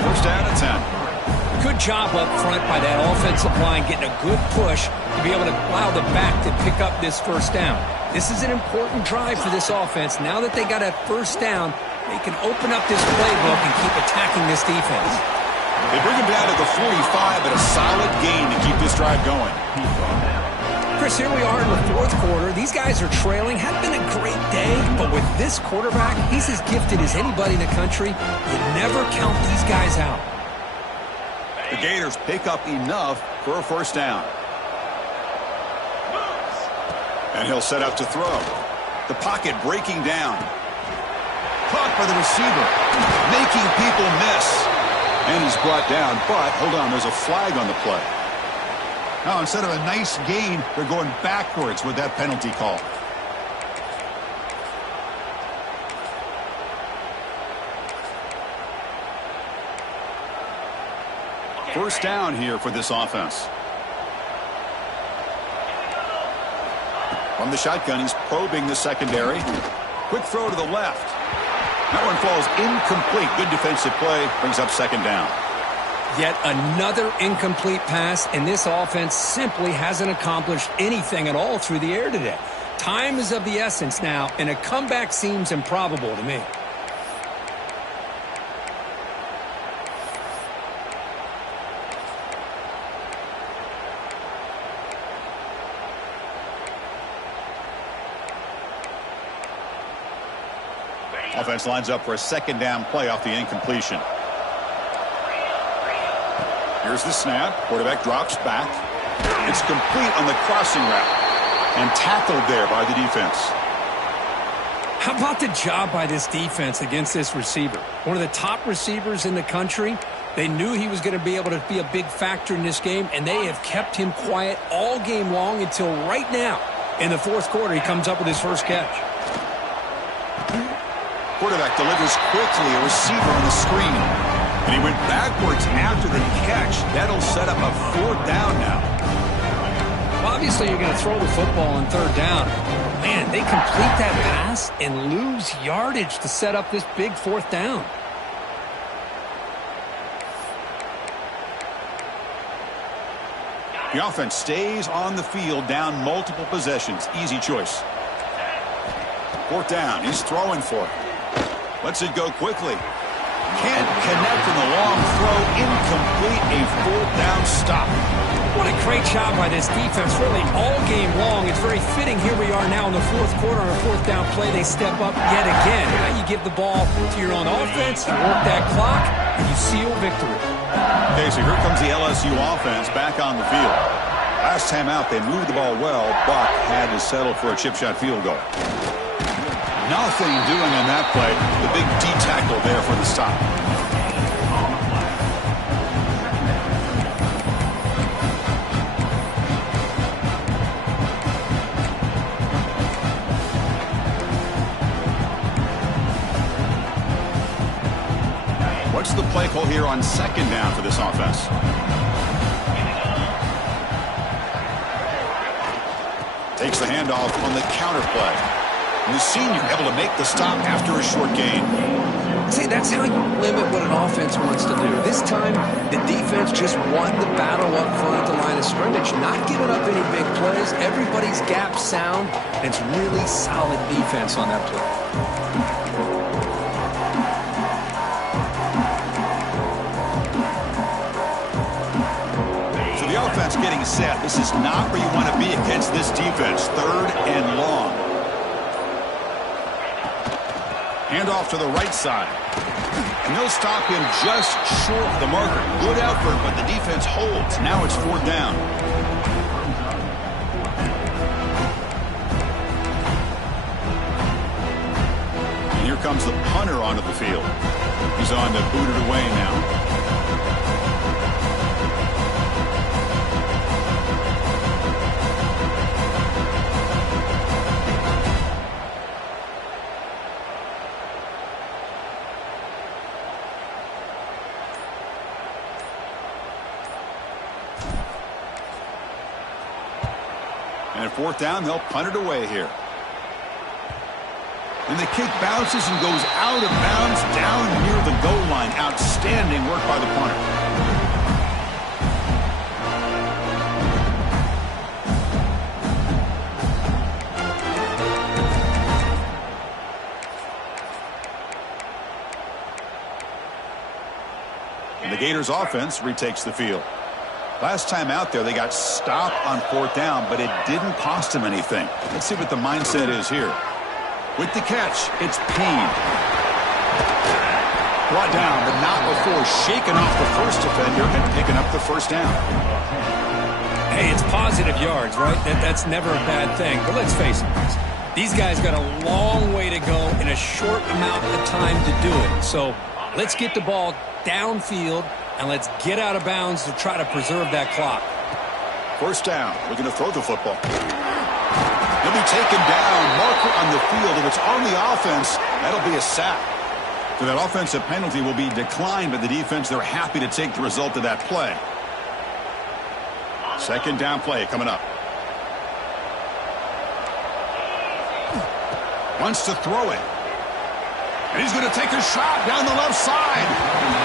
First down and 10. Good job up front by that offensive line, getting a good push to be able to allow the back to pick up this first down. This is an important drive for this offense. Now that they got a first down, they can open up this playbook and keep attacking this defense. They bring him down to the 45, but a solid gain to keep this drive going. Chris, here we are in the fourth quarter. These guys are trailing. Hadn't been a great day, but with this quarterback, he's as gifted as anybody in the country. You never count these guys out. The Gators pick up enough for a first down. And he'll set up to throw. The pocket breaking down. Caught by the receiver. Making people miss. And he's brought down, but hold on, there's a flag on the play. Now, instead of a nice gain, they're going backwards with that penalty call. First down here for this offense. From the shotgun, he's probing the secondary. Quick throw to the left. That one falls incomplete. Good defensive play. Brings up second down. Yet another incomplete pass, and this offense simply hasn't accomplished anything at all through the air today. Time is of the essence now, and a comeback seems improbable to me. Offense lines up for a second down play off the incompletion. Here's the snap. Quarterback drops back. It's complete on the crossing route and tackled there by the defense. How about the job by this defense against this receiver? One of the top receivers in the country. They knew he was going to be able to be a big factor in this game, and they have kept him quiet all game long until right now. In the fourth quarter, he comes up with his first catch. Quarterback delivers quickly, a receiver on the screen. And he went backwards after the catch. That'll set up a fourth down now. Obviously, you're going to throw the football on third down. Man, they complete that pass and lose yardage to set up this big fourth down. The offense stays on the field, down multiple possessions. Easy choice. Fourth down. He's throwing for it. Lets it go quickly. Can't connect in the long throw. Incomplete. A fourth down stop. What a great job by this defense, really all game long. It's very fitting. Here we are now in the fourth quarter on a fourth down play. They step up yet again. Now you give the ball to your own offense, you work that clock, and you seal victory. Okay, so here comes the LSU offense back on the field. Last time out, they moved the ball well, but had to settle for a chip shot field goal. Nothing doing on that play. The big D tackle there for the stop. What's the play call here on second down for this offense? Takes the handoff on the counter play. And the senior able to make the stop after a short gain. See, that's how you limit what an offense wants to do. This time, the defense just won the battle up front at the line of scrimmage, not giving up any big plays. Everybody's gap sound, and it's really solid defense on that play. So the offense getting set. This is not where you want to be against this defense. Third and long. Handoff to the right side. And they'll stop him just short of the marker. Good effort, but the defense holds. Now it's fourth down. And here comes the punter onto the field. He's on to boot it away now. And fourth down, they'll punt it away here. And the kick bounces and goes out of bounds down near the goal line. Outstanding work by the punter. And the Gators offense retakes the field. Last time out there, they got stopped on fourth down, but it didn't cost them anything. Let's see what the mindset is here. With the catch, it's Payne. Brought down, but not before shaking off the first defender and picking up the first down. Hey, it's positive yards, right? That's never a bad thing. But let's face it, guys. These guys got a long way to go in a short amount of time to do it. So let's get the ball downfield, and let's get out of bounds to try to preserve that clock. First down. We're going to throw the football. He'll be taken down. Marker on the field. If it's on the offense, that'll be a sack. So that offensive penalty will be declined by the defense. They're happy to take the result of that play. Second down play coming up. Wants to throw it. And he's going to take a shot down the left side.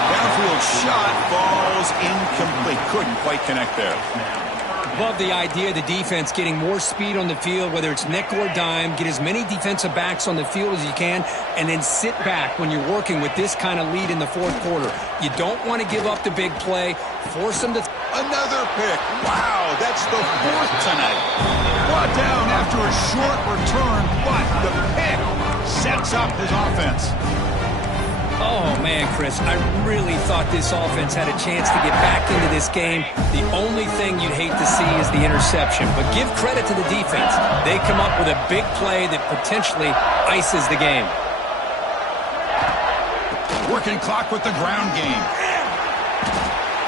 Downfield shot falls incomplete. Couldn't quite connect there. Love the idea of the defense getting more speed on the field, whether it's nickel or dime. Get as many defensive backs on the field as you can, and then sit back when you're working with this kind of lead in the fourth quarter. You don't want to give up the big play. Force them to... Another pick. Wow, that's the fourth tonight. Brought down after a short return, but the pick sets up his offense. Oh, man, Chris, I really thought this offense had a chance to get back into this game. The only thing you'd hate to see is the interception. But give credit to the defense. They come up with a big play that potentially ices the game. Working clock with the ground game.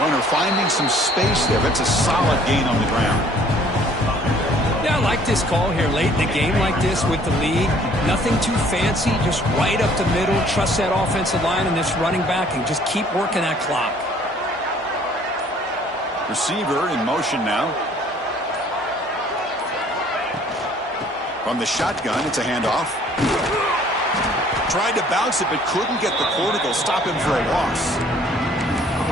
Runner finding some space there. That's a solid gain on the ground. Yeah, I like this call here late in the game like this with the lead. Nothing too fancy, just right up the middle. Trust that offensive line and this running back and just keep working that clock. Receiver in motion now. From the shotgun, it's a handoff. Tried to bounce it, but couldn't get the cortical. Stop him for a loss.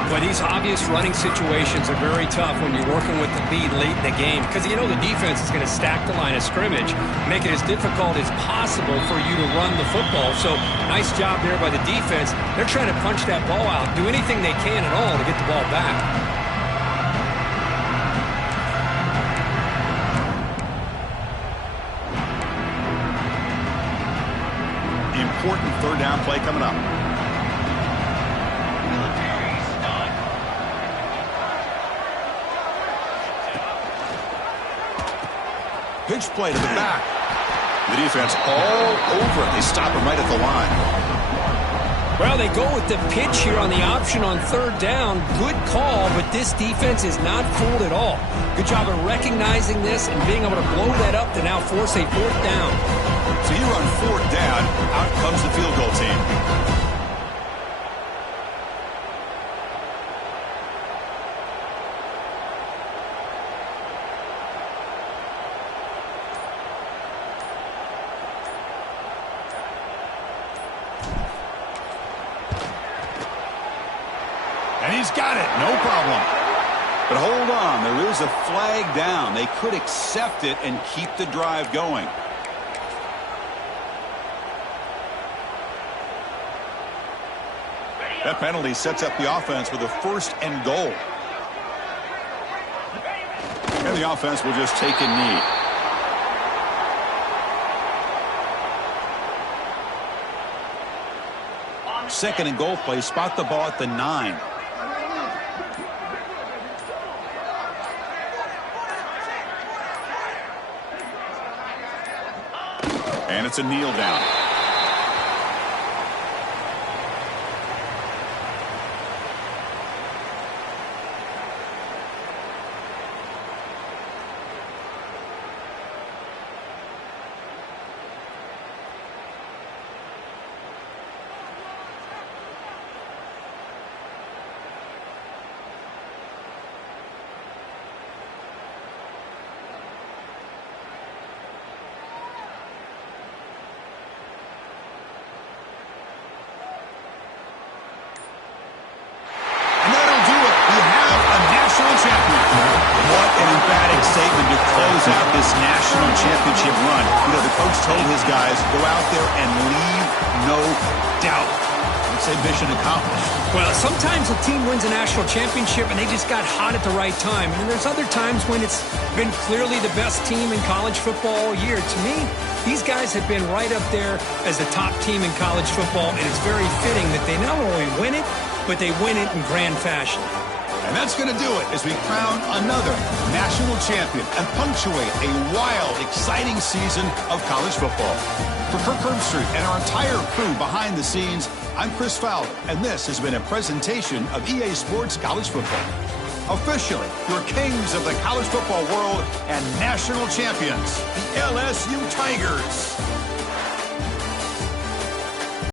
But these obvious running situations are very tough when you're working with the lead late in the game because you know the defense is going to stack the line of scrimmage, make it as difficult as possible for you to run the football. So nice job there by the defense. They're trying to punch that ball out, do anything they can at all to get the ball back. Important third down play coming up. Pitch play to the back. The defense all over it. They stop him right at the line. Well, they go with the pitch here on the option on third down. Good call, but this defense is not fooled at all. Good job of recognizing this and being able to blow that up to now force a fourth down. So you run fourth down, out comes the field goal team. And he's got it, no problem. But hold on, there is a flag down. They could accept it and keep the drive going. That penalty sets up the offense with a first and goal. And the offense will just take a knee. Second and goal play, spot the ball at the 9. And it's a kneel down. Statement to close out this national championship run. You know, the coach told his guys, go out there and leave no doubt. Let's say mission accomplished. Well, sometimes a team wins a national championship and they just got hot at the right time. And there's other times when it's been clearly the best team in college football all year. To me, these guys have been right up there as the top team in college football, and it's very fitting that they not only win it, but they win it in grand fashion. And that's going to do it as we crown another national champion and punctuate a wild, exciting season of college football. For Kirk Herbstreit and our entire crew behind the scenes, I'm Chris Fowler, and this has been a presentation of EA Sports College Football. Officially, your kings of the college football world and national champions, the LSU Tigers.